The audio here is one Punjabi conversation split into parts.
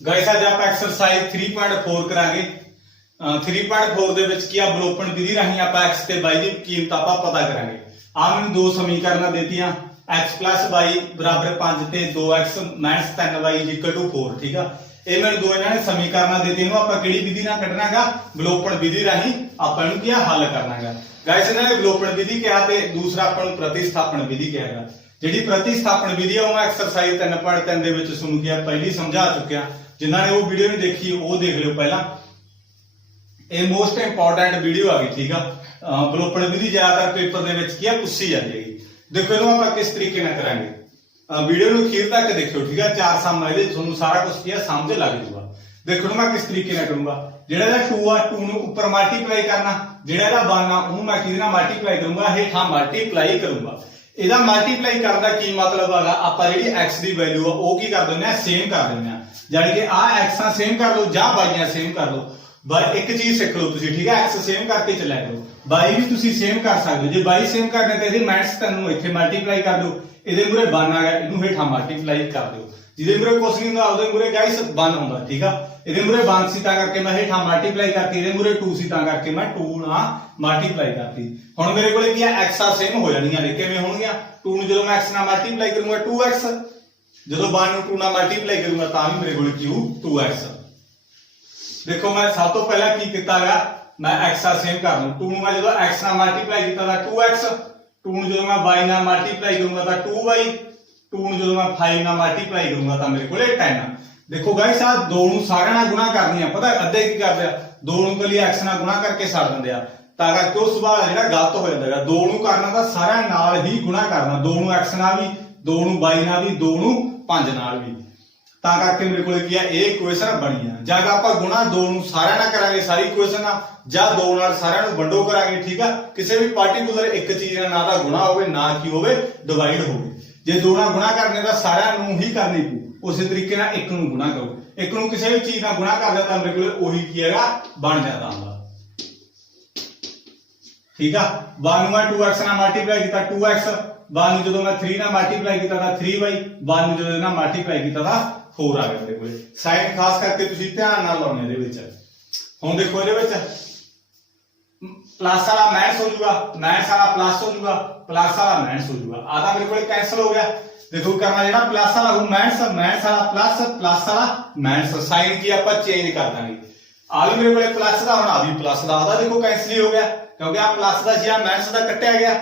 गाइस आज आप एक्सरसाइज 3.4 करांगे 3.4 ਦੇ ਵਿੱਚ ਕੀ ਆ ਬਲੋਪਨ ਵਿਧੀ ਰਾਹੀਂ ਆਪਾਂ x ਤੇ y ਦੀ ਕੀਮਤ ਆਪਾਂ ਪਤਾ ਕਰਾਂਗੇ। ਆ ਮੈਨੂੰ ਦੋ ਸਮੀਕਰਨਾਂ ਦਿੱਤੀਆਂ x y ਬਰਾਬਰ 5 ਤੇ 2x 3y 4 ਠੀਕ ਆ। ਇਹ ਮੈਨੂੰ ਦੋ ਇਹਨਾਂ ਨੇ ਸਮੀਕਰਨਾਂ ਦਿੱਤੀਆਂ ਨੂੰ ਆਪਾਂ ਕਿਹੜੀ ਵਿਧੀ ਨਾਲ ਕੱਢਣਾ ਹੈਗਾ ਬਲੋਪਨ ਵਿਧੀ ਰਾਹੀਂ ਆਪਾਂ ਇਹਨੂੰ ਕੀ ਹੱਲ ਕਰਨਾ ਹੈਗਾ। ਗਾਇਸ ਇਹਨਾਂ ਨੇ ਬਲੋਪਨ ਵਿਧੀ ਕਿਹਾ ਤੇ ਦੂਸਰਾ ਆਪਾਂ ਨੂੰ ਪ੍ਰਤੀਸਥਾਪਨ ਵਿਧੀ ਕਿਹਾ ਹੈਗਾ। ਜਿਹੜੀ ਪ੍ਰਤੀਸਥਾਪਨ ਵਿਧੀ ਆ ਉਹ ਮੈਂ ਐਕਸਰਸਾਈਜ਼ 3.3 ਦੇ ਵਿੱਚ ਤੁਹਾਨੂੰ ਕਿਹਾ ਪਹਿਲੀ ਸਮਝਾ ਚੁੱਕਿਆ। जिन्होंने वो वीडियो नहीं देखी वो देख लो पहला। ये मोस्ट इंपोर्टेंट वीडियो आ गई ठीक है। बलोपन विधि ज्यादातर पेपर दे विच की पूछी जाती है। देखो इहनूं आपां किस तरीके नाल करांगे वीडियो नूं अखीर तक देखियो ठीक है। चार सम इहदे तुहानूं सारा कुछ की समझ लग जाऊगा। देखो मैं किस तरीके नाल करूंगा जिहड़ा इहदा 2 आ 2 नूं उपर मल्टीप्लाई करना जिहड़ा इहदा 1 आ ओहनूं मैं किहदे नाल मल्टीप्लाई करूंगा हेठां मल्टीप्लाई करूंगा। ਇਹਦਾ ਮਲਟੀਪਲਾਈ ਕਰਨ ਦਾ ਕੀ ਮਤਲਬ ਹੈਗਾ ਆਪਾਂ ਜਿਹੜੀ x ਦੀ ਵੈਲਿਊ ਆ ਉਹ ਕੀ ਕਰ ਦਿੰਦੇ ਆ ਸੇਮ ਕਰ ਦਿੰਦੇ ਆ। ਯਾਨੀ ਕਿ ਆ x ਆ ਸੇਮ ਕਰ ਲਓ ਜਾਂ y ਆ ਸੇਮ ਕਰ ਲਓ। ਬਾਈ ਇੱਕ ਚੀਜ਼ ਸਿੱਖ ਲਓ ਤੁਸੀਂ ਠੀਕ ਹੈ x ਸੇਮ ਕਰਕੇ ਚੱਲਿਆ ਕਰੋ y ਵੀ ਤੁਸੀਂ ਸੇਮ ਕਰ ਸਕਦੇ ਹੋ। ਜੇ y ਸੇਮ ਕਰਨੇ ਤੇ ਇਹਦੇ ਮਾਈਨਸ 3 ਨੂੰ ਇੱਥੇ ਮਲਟੀਪਲਾਈ ਕਰ ਦਿਓ। ਇਹਦੇ ਮੂਰੇ 1 ਆ ਗਿਆ ਇਹਨੂੰ ਹੇਠਾਂ ਮਲਟੀਪਲਾਈ ਕਰ ਦਿਓ। ਜਿਹਦੇ ਮੂਰੇ ਕੁਛ ਨਹੀਂ ਹੁੰਦਾ ਉਹਦੇ ਮੂਰੇ ਗਾਇਸ 1 ਹੁੰਦਾ ਠੀਕ ਆ। ਇਹਦੇ ਮੂਰੇ 1 ਸੀ ਤਾਂ ਕਰਕੇ ਮੈਂ ਹੇਠਾਂ ਮਲਟੀਪਲਾਈ ਕਰਤੀ ਇਹਦੇ ਮੂਰੇ 2 ਸੀ ਤਾਂ ਕਰਕੇ ਮੈਂ 2 ਨਾਲ ਮਲਟੀਪਲਾਈ ਕਰਤੀ। ਹੁਣ ਮੇਰੇ ਕੋਲੇ ਕੀ ਆ x ਆ ਸੇਮ ਹੋ ਜਾਣੀਆਂ ਨੇ ਕਿਵੇਂ ਹੋਣਗੀਆਂ 2 ਨੂੰ ਜਦੋਂ ਮੈਂ x ਨਾਲ ਮਲਟੀਪਲਾਈ ਕਰੂੰਗਾ 2x ਜਦੋਂ 1 ਨੂੰ 2 ਨਾਲ ਮਲਟੀਪਲਾਈ ਕਰੂੰਗਾ ਤਾਂ ਵੀ ਮੇਰੇ ਕੋਲੇ ਕੀ 2x। ਦੇਖੋ ਮੈਂ ਸਭ ਤੋਂ ਪਹਿਲਾਂ ਕੀ ਕੀਤਾਗਾ ਮੈਂ x ਆ ਸੇਮ ਕਰ ਲੂੰ 2 ਨੂੰ ਮੈਂ ਜਦੋਂ x ਨਾਲ ਮਲਟੀਪਲਾਈ ਕੀਤਾ ਤਾਂ 2x 2 ਨੂੰ ਜਦੋਂ ਮੈਂ y ਨਾਲ ਮਲਟੀਪਲਾਈ ਕਰੂੰਗਾ ਤਾਂ 2y 2 ਨੂੰ ਜਦੋਂ ਮੈਂ 5 ਨਾਲ ਮਲਟੀਪਲਾਈ ਕਰੂੰਗਾ ਤਾਂ ਮੇਰੇ ਕੋਲੇ 10। ਦੇਖੋ ਗਾਇਸ ਆ 2 ਨੂੰ ਸਾਰਿਆਂ ਨਾਲ ਗੁਣਾ ਕਰਨੀ ਆ ਪਤਾ ਅੱਧੇ ਕੀ ਕਰਦੇ ਆ 2 ਨੂੰ ਕੱਲੀ x ਨਾਲ ਗੁਣਾ ਕਰਕੇ ਛੱਡ ਦਿੰਦੇ ਆ ਤਾਂ ਕਰਕੇ ਉਹ ਸਵਾਲ ਜਿਹੜਾ ਗਲਤ ਹੋ ਜਾਂਦਾ ਹੈਗਾ। 2 ਨੂੰ ਕਰਨਾ ਤਾਂ ਸਾਰਿਆਂ ਨਾਲ ਹੀ ਗੁਣਾ ਕਰਨਾ 2 ਨੂੰ x ਨਾਲ ਵੀ 2 ਨੂੰ y ਨਾਲ ਵੀ 2 ਨੂੰ 5 ਨਾਲ ਵੀ ਤਾਂ ਕਰਕੇ ਮੇਰੇ ਕੋਲੇ ਕੀ ਆ ਇਹ ਇਕੁਏਸ਼ਨ ਬਣੀ ਆ। ਜਦ ਆਪਾਂ ਗੁਣਾ 2 ਨੂੰ ਸਾਰਿਆਂ ਨਾਲ ਕਰਾਂਗੇ ਸਾਰੀ ਇਕੁਏਸ਼ਨ ਆ ਜਾਂ 2 ਨਾਲ ਸਾਰਿਆਂ ਨੂੰ ਵੰਡੋ ਕਰਾਂਗੇ ਠੀਕ ਆ। ਕਿਸੇ ਵੀ ਪਾਰਟਿਕੂਲਰ ਇੱਕ ਚੀਜ਼ ਨਾਲ ਨਾ ਤਾਂ ਗੁਣਾ ਹੋਵੇ ਨਾ ਕੀ ਹੋਵੇ ਡਿਵਾਈਡ ਹੋਵੇ। ਜੇ 2 ਨਾਲ ਗੁਣਾ ਕਰਨੇ ਤਾਂ ਸਾਰਿਆਂ ਨੂੰ ਹੀ ਕਰਨੀ ਪਊ ਉਸੇ ਤਰੀਕੇ ਨਾਲ ਇੱਕ ਨੂੰ ਗੁਣਾ ਕਰੋ। ਇੱਕ ਨੂੰ ਕਿਸੇ ਵੀ ਚੀਜ਼ ਨਾਲ ਗੁਣਾ ਕਰ ਦਿੰਦਾ ਮੇਰੇ ਕੋਲੇ ਉਹੀ ਕੀ ਹੈਗਾ ਬਣ ਜਾਂਦਾ ਹੁੰਦਾ ਠੀਕ ਆ। 1 ਨੂੰ ਮੈਂ 2x ਨਾਲ ਮਲਟੀਪਲਾਈ ਕੀਤਾ 2x 1 ਨੂੰ ਜਦੋਂ ਮੈਂ 3 ਨਾਲ ਮਲਟੀਪਲਾਈ ਕੀਤਾ ਤਾਂ 3y 1 ਨੂੰ ਜਦੋਂ ਨਾਲ ਮਲਟੀਪਲਾਈ ਕੀਤਾ ਤਾਂ 4 ਆ ਗਿਆ ਮੇਰੇ ਕੋਲੇ। ਸਾਈਨ ਖਾਸ ਕਰਕੇ ਤੁਸੀਂ ਧਿਆਨ ਨਾਲ ਲਾਉਣੇ ਇਹਦੇ ਵਿੱਚ। ਹੁਣ ਦੇਖੋ ਇਹਦੇ ਵਿੱਚ ਪਲੱਸ ਵਾਲਾ ਮਾਈਨਸ ਹੋ ਜਾਊਗਾ ਮਾਈਨਸ ਵਾਲਾ ਪਲੱਸ ਹੋ ਜਾਊਗਾ ਪਲੱਸ ਵਾਲਾ ਮਾਈਨਸ ਹੋ ਜਾਊਗਾ। ਆ ਤਾਂ ਮੇਰੇ ਕੋਲੇ ਕੈਂਸਲ ਹੋ ਗਿਆ। देखो करना ਜਿਹੜਾ ਪਲੱਸ ਵਾਲਾ ਉਹ ਮਾਈਨਸ ਮਾਈਨਸ ਵਾਲਾ ਪਲੱਸ ਪਲੱਸ ਵਾਲਾ ਮਾਈਨਸ ਸਾਈਨ ਕੀ ਆਪਾਂ ਚੇਂਜ ਕਰ ਦਾਂਗੇ। ਆ ਵੀ ਮੇਰੇ ਕੋਲੇ ਪਲੱਸ ਦਾ ਹੁਣ ਆ ਵੀ ਪਲੱਸ ਦਾ ਆਦਾ ਦੇਖੋ ਕੈਂਸਲ ਹੀ ਹੋ ਗਿਆ ਕਿਉਂਕਿ ਆ ਪਲੱਸ ਦਾ ਸੀ ਆ ਮਾਈਨਸ ਦਾ ਕੱਟਿਆ ਗਿਆ।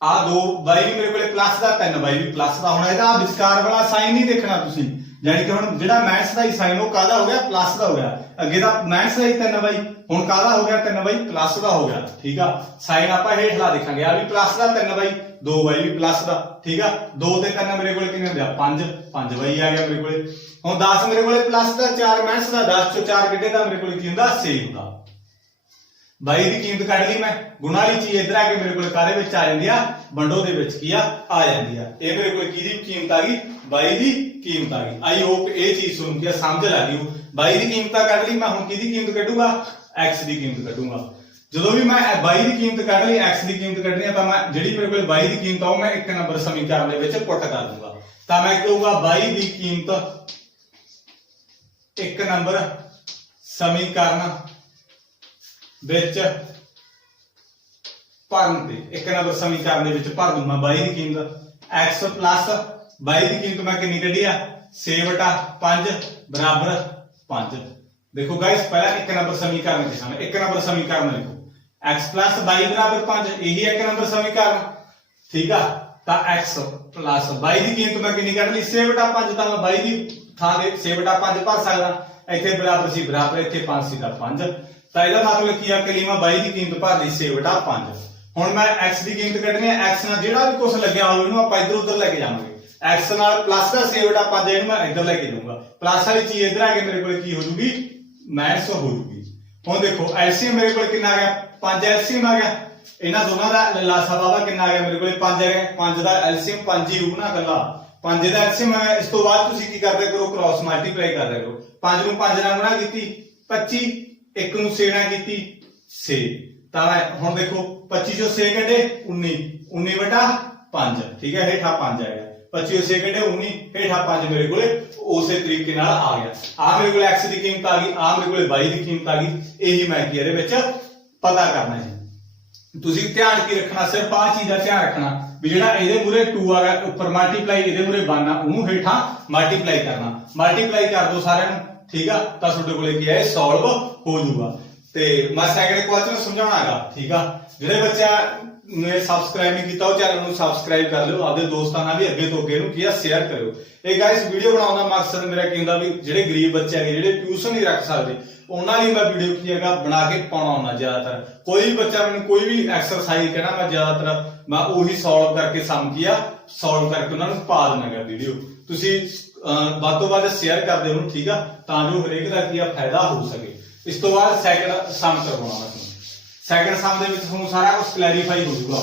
ਆ 2y ਵੀ ਮੇਰੇ ਕੋਲੇ ਪਲੱਸ ਦਾ 3y ਵੀ ਪਲੱਸ ਦਾ। ਹੁਣ ਇਹਦਾ ਵਿਚਕਾਰ ਵਾਲਾ ਸਾਈਨ ਨਹੀਂ ਦੇਖਣਾ ਤੁਸੀਂ ਯਾਨੀ ਕਿ ਹੁਣ ਜਿਹੜਾ ਮਾਈਨਸ ਦਾ ਹੀ ਸਾਈਨ ਉਹ ਕਾਹਦਾ ਹੋ ਗਿਆ ਪਲੱਸ ਦਾ ਹੋ ਗਿਆ। ਅੱਗੇ ਦਾ ਮਾਈਨਸ ਦਾ ਹੀ 3y ਹੁਣ ਕਾਹਦਾ ਹੋ ਗਿਆ 3y ਪਲੱਸ ਦਾ ਹੋ ਗਿਆ ਠੀਕ ਆ। ਸਾਈਨ ਆਪਾਂ ਹੇਠਲਾ ਦੇਖਾਂਗੇ ਆ ਵੀ ਪਲੱਸ ਦਾ 3y 2y ਵੀ ਪਲੱਸ ਦਾ ਠੀਕ ਆ। 2 ਤੇ 3 ਮੇਰੇ ਕੋਲੇ ਕਿੰਨੇ ਹੁੰਦੇ ਆ 5 5y ਆ ਗਿਆ ਮੇਰੇ ਕੋਲੇ। ਹੁਣ 10 ਮੇਰੇ ਕੋਲੇ ਪਲੱਸ ਦਾ 4 ਮਾਈਨਸ ਦਾ 10 ਚੋਂ 4 ਕੱਢੇ ਤਾਂ ਮੇਰੇ ਕੋਲੇ ਕੀ ਹੁੰਦਾ 6 ਹੁੰਦਾ। y ਦੀ ਕੀਮਤ ਕੱਢ ਲਈ ਮੈਂ ਗੁਣਾ ਵਾਲੀ ਚੀਜ਼ ਇਧਰ ਆ ਕੇ ਮੇਰੇ ਕੋਲੇ ਕਾਹਦੇ ਵਿੱਚ ਆ ਜਾਂਦੀ ਆ ਵੰਡੋ ਦੇ ਵਿੱਚ ਕੀ ਆ ਜਾਂਦੀ ਆ। ਇਹ ਮੇਰੇ ਕੋਲੇ ਕਿਹਦੀ ਕੀਮਤ ਆ ਗਈ y ਦੀ ਕੀਮਤ ਆ ਗਈ। ਆਈ ਹੋਪ ਇਹ ਚੀਜ਼ ਸੁਣ ਕੇ ਸਮਝ ਲੱਗ ਗਈ। y ਦੀ ਕੀਮਤ ਕੱਢ ਲਈ ਮੈਂ ਹੁਣ ਕਿਹਦੀ ਕੀਮਤ ਕੱਢੂਗਾ x ਦੀ ਕੀਮਤ ਕੱਢੂਗਾ। ਜਦੋਂ ਵੀ ਮੈਂ y ਦੀ ਕੀਮਤ ਕੱਢ ਲਈ x ਦੀ ਕੀਮਤ ਕੱਢਣੀ ਆ ਤਾਂ ਮੈਂ ਜਿਹੜੀ ਮੇਰੇ ਕੋਲ y ਦੀ ਕੀਮਤ ਆ ਉਹ ਮੈਂ 1 ਨੰਬਰ ਸਮੀਕਰਨ ਦੇ ਵਿੱਚ ਪੁੱਟ ਕਰ ਦੂੰਗਾ। ਤਾਂ ਮੈਂ ਕਹੂੰਗਾ y ਦੀ ਕੀਮਤ 1 ਨੰਬਰ ਸਮੀਕਰਨ ਵਿੱਚ ਭਰਨ ਤੇ 1 ਨੰਬਰ ਸਮੀਕਰਨ ਦੇ ਵਿੱਚ ਭਰ ਦੂੰਗਾ y ਦੀ ਕੀਮਤ x plus y ਦੀ ਕੀਮਤ ਮੈਂ ਕਿੰਨੀ ਕੱਢੀ ਆ 6/5 ਬਰਾਬਰ 5। देखो गाइस पहला 1 नंबर समीकरण लिखा 1 नंबर समीकरण लिखो x plus y बराबर 5 यही 1 नंबर समीकरण ठीक है। तो x plus y की कीमत मैं कितनी कढ ली 6/5 ਤਾਂ ਮੈਂ y ਦੀ ਥਾਂ ਦੇ 6/5 ਭਰ ਸਕਦਾ। ਇੱਥੇ ਬਰਾਬਰ ਸੀ ਬਰਾਬਰ ਇੱਥੇ 5 ਸੀ ਤਾਂ 5 ਤਾਂ ਇਹਦਾ ਮਤਲਬ ਕੀ ਆ ਕਿ ਮੈਂ y ਦੀ ਕੀਮਤ ਭਰ ਲਈ 6/5। ਹੁਣ ਮੈਂ x ਦੀ ਕੀਮਤ ਕੱਢਣੀ ਹੈ x ਨਾਲ ਜਿਹੜਾ ਵੀ ਕੁਝ ਲੱਗਿਆ ਹੋਵੇ ਇਹਨੂੰ ਆਪਾਂ ਇੱਧਰ ਉੱਧਰ ਲੈ ਕੇ ਜਾਵਾਂਗੇ। x ਨਾਲ ਪਲੱਸ ਦਾ 6/5 ਇਹਨੂੰ ਮੈਂ ਇੱਧਰ ਲੈ ਕੇ ਜਾਊਂਗਾ। ਪਲੱਸ ਵਾਲੀ ਚੀਜ਼ ਇੱਧਰ ਆ ਕੇ ਮੇਰੇ ਕੋਲ ਕੀ ਹੋ ਜੂਗੀ ਮਾਈਨਸ ਹੋ ਜੂਗੀ। ਹੁਣ ਦੇਖੋ ਐਲਸੀਐਮ ਮੇਰੇ ਕੋਲ ਕਿੰਨਾ ਆ ਗਿਆ 5 ਐਲਸੀਐਮ ਆ ਗਿਆ। ਇਹਨਾਂ ਦੋਨਾਂ ਦਾ ਲਾਸਾ ਬਾਵਾ ਕਿੰਨਾ ਆ ਗਿਆ ਮੇਰੇ ਕੋਲ 5 ਆ ਗਿਆ। 5 ਦਾ ਐਲਸੀਐਮ 5 ਹੀ ਹੋਊ ਨਾ ਗੱਲਾਂ 5 ਦਾ ਐਲਸੀਐਮ ਹੈ। ਇਸ ਤੋਂ ਬਾਅਦ ਤੁਸੀਂ ਕੀ ਕਰਦੇ ਕਰੋ ਕ੍ਰਾਸ ਮਲਟੀਪਲਾਈ ਕਰਦੇ ਕਰੋ। 5 ਨੂੰ 5 ਨਾਲ ਗੁਣਾ ਕੀਤੀ 25 1 ਨੂੰ 6 ਨਾਲ ਕੀਤੀ 6 ਤਾਂ ਹੁਣ ਦੇਖੋ 25 ਚੋਂ 6 ਕੱਢੇ 19 19/5 ਠੀਕ ਹੈ ਹੇਠਾਂ 5 ਆ ਗਿਆ। 25 6 ਕੱਢੇ 19 ਹੇਠਾਂ 5 ਮੇਰੇ ਕੋਲੇ ਉਸੇ ਤਰੀਕੇ ਨਾਲ ਆ ਗਿਆ। ਆ ਮੇਰੇ ਕੋਲ x ਦੀ ਕੀਮਤ ਆ ਗਈ, ਆ ਮੇਰੇ ਕੋਲੇ y ਦੀ ਕੀਮਤ ਆ ਗਈ। ਇਹੀ ਮੈਂ ਕੀ ਇਹਦੇ ਵਿੱਚ ਪਤਾ ਕਰਨਾ ਜੀ। ਤੁਸੀਂ ਧਿਆਨ ਕੀ ਰੱਖਣਾ, ਸਿਰਫ ਆ ਚੀਜ਼ ਦਾ ਧਿਆਨ ਰੱਖਣਾ ਵੀ ਜਿਹੜਾ ਇਹਦੇ ਮੂਰੇ 2 ਆ ਗਿਆ ਉੱਪਰ ਮਲਟੀਪਲਾਈ, ਇਹਦੇ ਮੂਰੇ 1 ਆ ਉਹਨੂੰ ਹੇਠਾਂ ਮਲਟੀਪਲਾਈ ਕਰਨਾ। ਮਲਟੀਪਲਾਈ ਕਰ ਦੋ ਸਾਰਿਆਂ ਨੂੰ, ਠੀਕ ਆ, ਤਾਂ ਤੁਹਾਡੇ ਕੋਲੇ ਕੀ ਹੈ ਸੋਲਵ ਹੋ ਜਾਊਗਾ। ਤੇ ਮੈਂ ਸੈਕਿੰਡ ਕੁਐਸਚਨ ਸਮਝਾਉਣਾਗਾ, ਠੀਕ ਆ। ਜਿਹੜੇ ਬੱਚਾ ਨੇ ਸਬਸਕ੍ਰਾਈਬ ਨਹੀਂ ਕੀਤਾ ਉਹ ਚੈਨਲ ਨੂੰ ਸਬਸਕ੍ਰਾਈਬ ਕਰ ਲਿਓ, ਆਪਦੇ ਦੋਸਤਾਂ ਨਾਲ ਵੀ ਅੱਗੇ ਤੋਂ ਅੱਗੇ ਨੂੰ ਕੀ ਆ ਸ਼ੇਅਰ ਕਰਿਓ। ਇਹ ਗਾਇਸ ਵੀਡੀਓ ਬਣਾਉਣ ਦਾ ਮਕਸਦ ਮੇਰਾ ਕੀ ਹੁੰਦਾ ਵੀ ਜਿਹੜੇ ਗਰੀਬ ਬੱਚੇ ਹੈਗੇ ਜਿਹੜੇ ਟਿਊਸ਼ਨ ਨਹੀਂ ਰੱਖ ਸਕਦੇ ਉਹਨਾਂ ਲਈ ਮੈਂ ਵੀਡੀਓ ਕੀ ਹੈਗਾ ਬਣਾ ਕੇ ਪਾਉਣਾ ਹੁੰਦਾ। ਜ਼ਿਆਦਾਤਰ ਕੋਈ ਵੀ ਬੱਚਾ ਮੈਨੂੰ ਕੋਈ ਵੀ ਐਕਸਰਸਾਈਜ਼ ਕਹਿਣਾ ਮੈਂ ਜ਼ਿਆਦਾਤਰ ਮੈਂ ਉਹੀ ਸੋਲਵ ਕਰਕੇ ਸਮ ਕੀ ਆ ਸੋਲਵ ਕਰਕੇ ਉਹਨਾਂ ਨੂੰ ਪਾ ਦਿੰਦਾ ਵੀਡੀਓ। ਤੁਸੀਂ ਵੱਧ ਤੋਂ ਵੱਧ ਸ਼ੇਅਰ ਕਰ ਦਿਓ ਉਹਨੂੰ, ਠੀਕ ਆ, ਤਾਂ ਜੋ ਹਰੇਕ ਦਾ ਕੀ ਆ ਫਾਇਦਾ ਹੋ ਸਕੇ। ਇਸ ਤੋਂ ਬਾਅਦ ਸੈਕਿੰਡ ਸਮ ਕਰਵਾਉਣਾ ਮੈਂ। ਸੈਕਿੰਡ ਸਮ ਦੇ ਵਿੱਚ ਤੁਹਾਨੂੰ ਸਾਰਾ ਕੁਝ ਕਲੈਰੀਫਾਈ ਹੋ ਜਾਊਗਾ।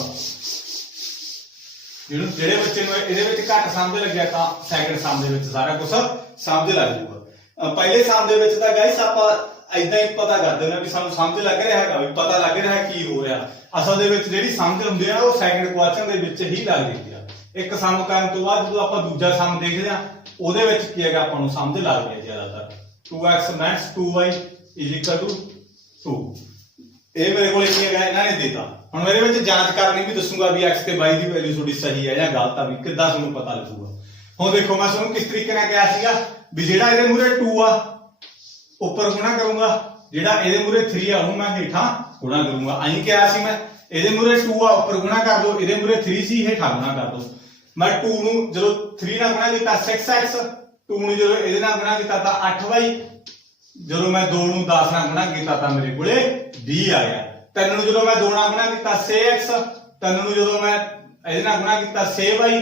ਜਿਹੜੇ ਬੱਚੇ ਨੂੰ ਇਹਦੇ ਵਿੱਚ ਘੱਟ ਸਮਝ ਲੱਗਿਆ ਤਾਂ ਸੈਕਿੰਡ ਸਮ ਦੇ ਵਿੱਚ ਸਾਰਾ ਕੁਝ ਸਮਝ ਲੱਗ ਜਾਊਗਾ। ਪਹਿਲੇ ਸਮ ਦੇ ਵਿੱਚ ਤਾਂ ਗਾਇਸ ਆਪਾਂ ਇਦਾਂ ਹੀ ਪਤਾ ਕਰਦੇ ਹੁੰਦੇ ਵੀ ਸਾਨੂੰ ਸਮਝ ਲੱਗ ਰਿਹਾ ਹੈਗਾ, ਵੀ ਪਤਾ ਲੱਗ ਰਿਹਾ ਕੀ ਹੋ ਰਿਹਾ। ਅਸਲ ਦੇ ਵਿੱਚ ਜਿਹੜੀ ਸਮਝ ਹੁੰਦੀ ਆ ਉਹ ਸੈਕਿੰਡ ਕੁਐਸਚਨ ਦੇ ਵਿੱਚ ਹੀ ਲੱਗਦੀ ਆ। ਇੱਕ ਸਮ ਕਰਨ ਤੋਂ ਬਾਅਦ ਜਦੋਂ ਆਪਾਂ ਦੂਜਾ ਸਮ ਦੇਖਦੇ ਆ ਉਹਦੇ ਵਿੱਚ ਕੀ ਹੈਗਾ ਆਪਾਂ ਨੂੰ ਸਮਝ ਲੱਗਦੀ ਹੈ ਜ਼ਿਆਦਾਤਰ। 2x - 2y = 2। ਇਹ ਮੇਰੇ ਕੋਲ ਕੀ ਹੈਗਾ ਇਹਨਾਂ ਨੇ ਦਿੱਤਾ। ਹੁਣ ਮੇਰੇ ਵਿੱਚ ਜਾਂਚ ਕਰਨੀ ਵੀ ਦੱਸੂਗਾ ਵੀ x ਤੇ y ਦੀ ਵੈਲਿਊ ਤੁਹਾਡੀ ਸਹੀ ਹੈ ਜਾਂ ਗਲਤ ਆ, ਵੀ ਕਿੱਦਾਂ ਤੁਹਾਨੂੰ ਪਤਾ ਲੱਗੂਗਾ। ਹੁਣ ਦੇਖੋ ਮੈਂ ਤੁਹਾਨੂੰ ਕਿਸ ਤਰੀਕੇ ਨਾਲ ਕਿਹਾ ਸੀਗਾ ਵੀ ਜਿਹੜਾ ਇਹਦੇ ਮੂਰੇ 2 ਆ ਉੱਪਰ ਗੁਣਾ ਕਰੂੰਗਾ, ਜਿਹੜਾ ਇਹਦੇ ਮੂਰੇ 3 ਆ ਉਹਨੂੰ ਮੈਂ ਹੇਠਾਂ ਗੁਣਾ ਕਰੂੰਗਾ। ਐਂ ਕਿਹਾ ਸੀ ਮੈਂ ਇਹਦੇ ਮੂਰੇ 2 ਆ ਉੱਪਰ ਗੁਣਾ ਕਰ ਦੋ, ਇਹਦੇ ਮੂਰੇ 3 ਸੀ ਹੇਠਾਂ ਗੁਣਾ ਕਰ ਦੋ। ਮੈਂ 2 ਨੂੰ ਜਦੋਂ 3 ਨਾਲ ਗੁਣਾ ਕੀਤਾ 6x, 2 ਨੂੰ ਜਦੋਂ ਇਹਦੇ ਨਾਲ ਗੁਣਾ ਕੀਤਾ ਤਾਂ 8y, ਜਦੋਂ ਮੈਂ 2 ਨੂੰ 10 ਨਾਲ ਗੁਣਾ ਕੀਤਾ ਤਾਂ ਮੇਰੇ ਕੋਲੇ 20 ਆ ਗਿਆ। 3 ਨੂੰ ਜਦੋਂ ਮੈਂ 2 ਨਾਲ ਗੁਣਾ ਕੀਤਾ 6x, 3 ਨੂੰ ਜਦੋਂ ਮੈਂ ਇਹਦੇ ਨਾਲ ਗੁਣਾ ਕੀਤਾ 6y,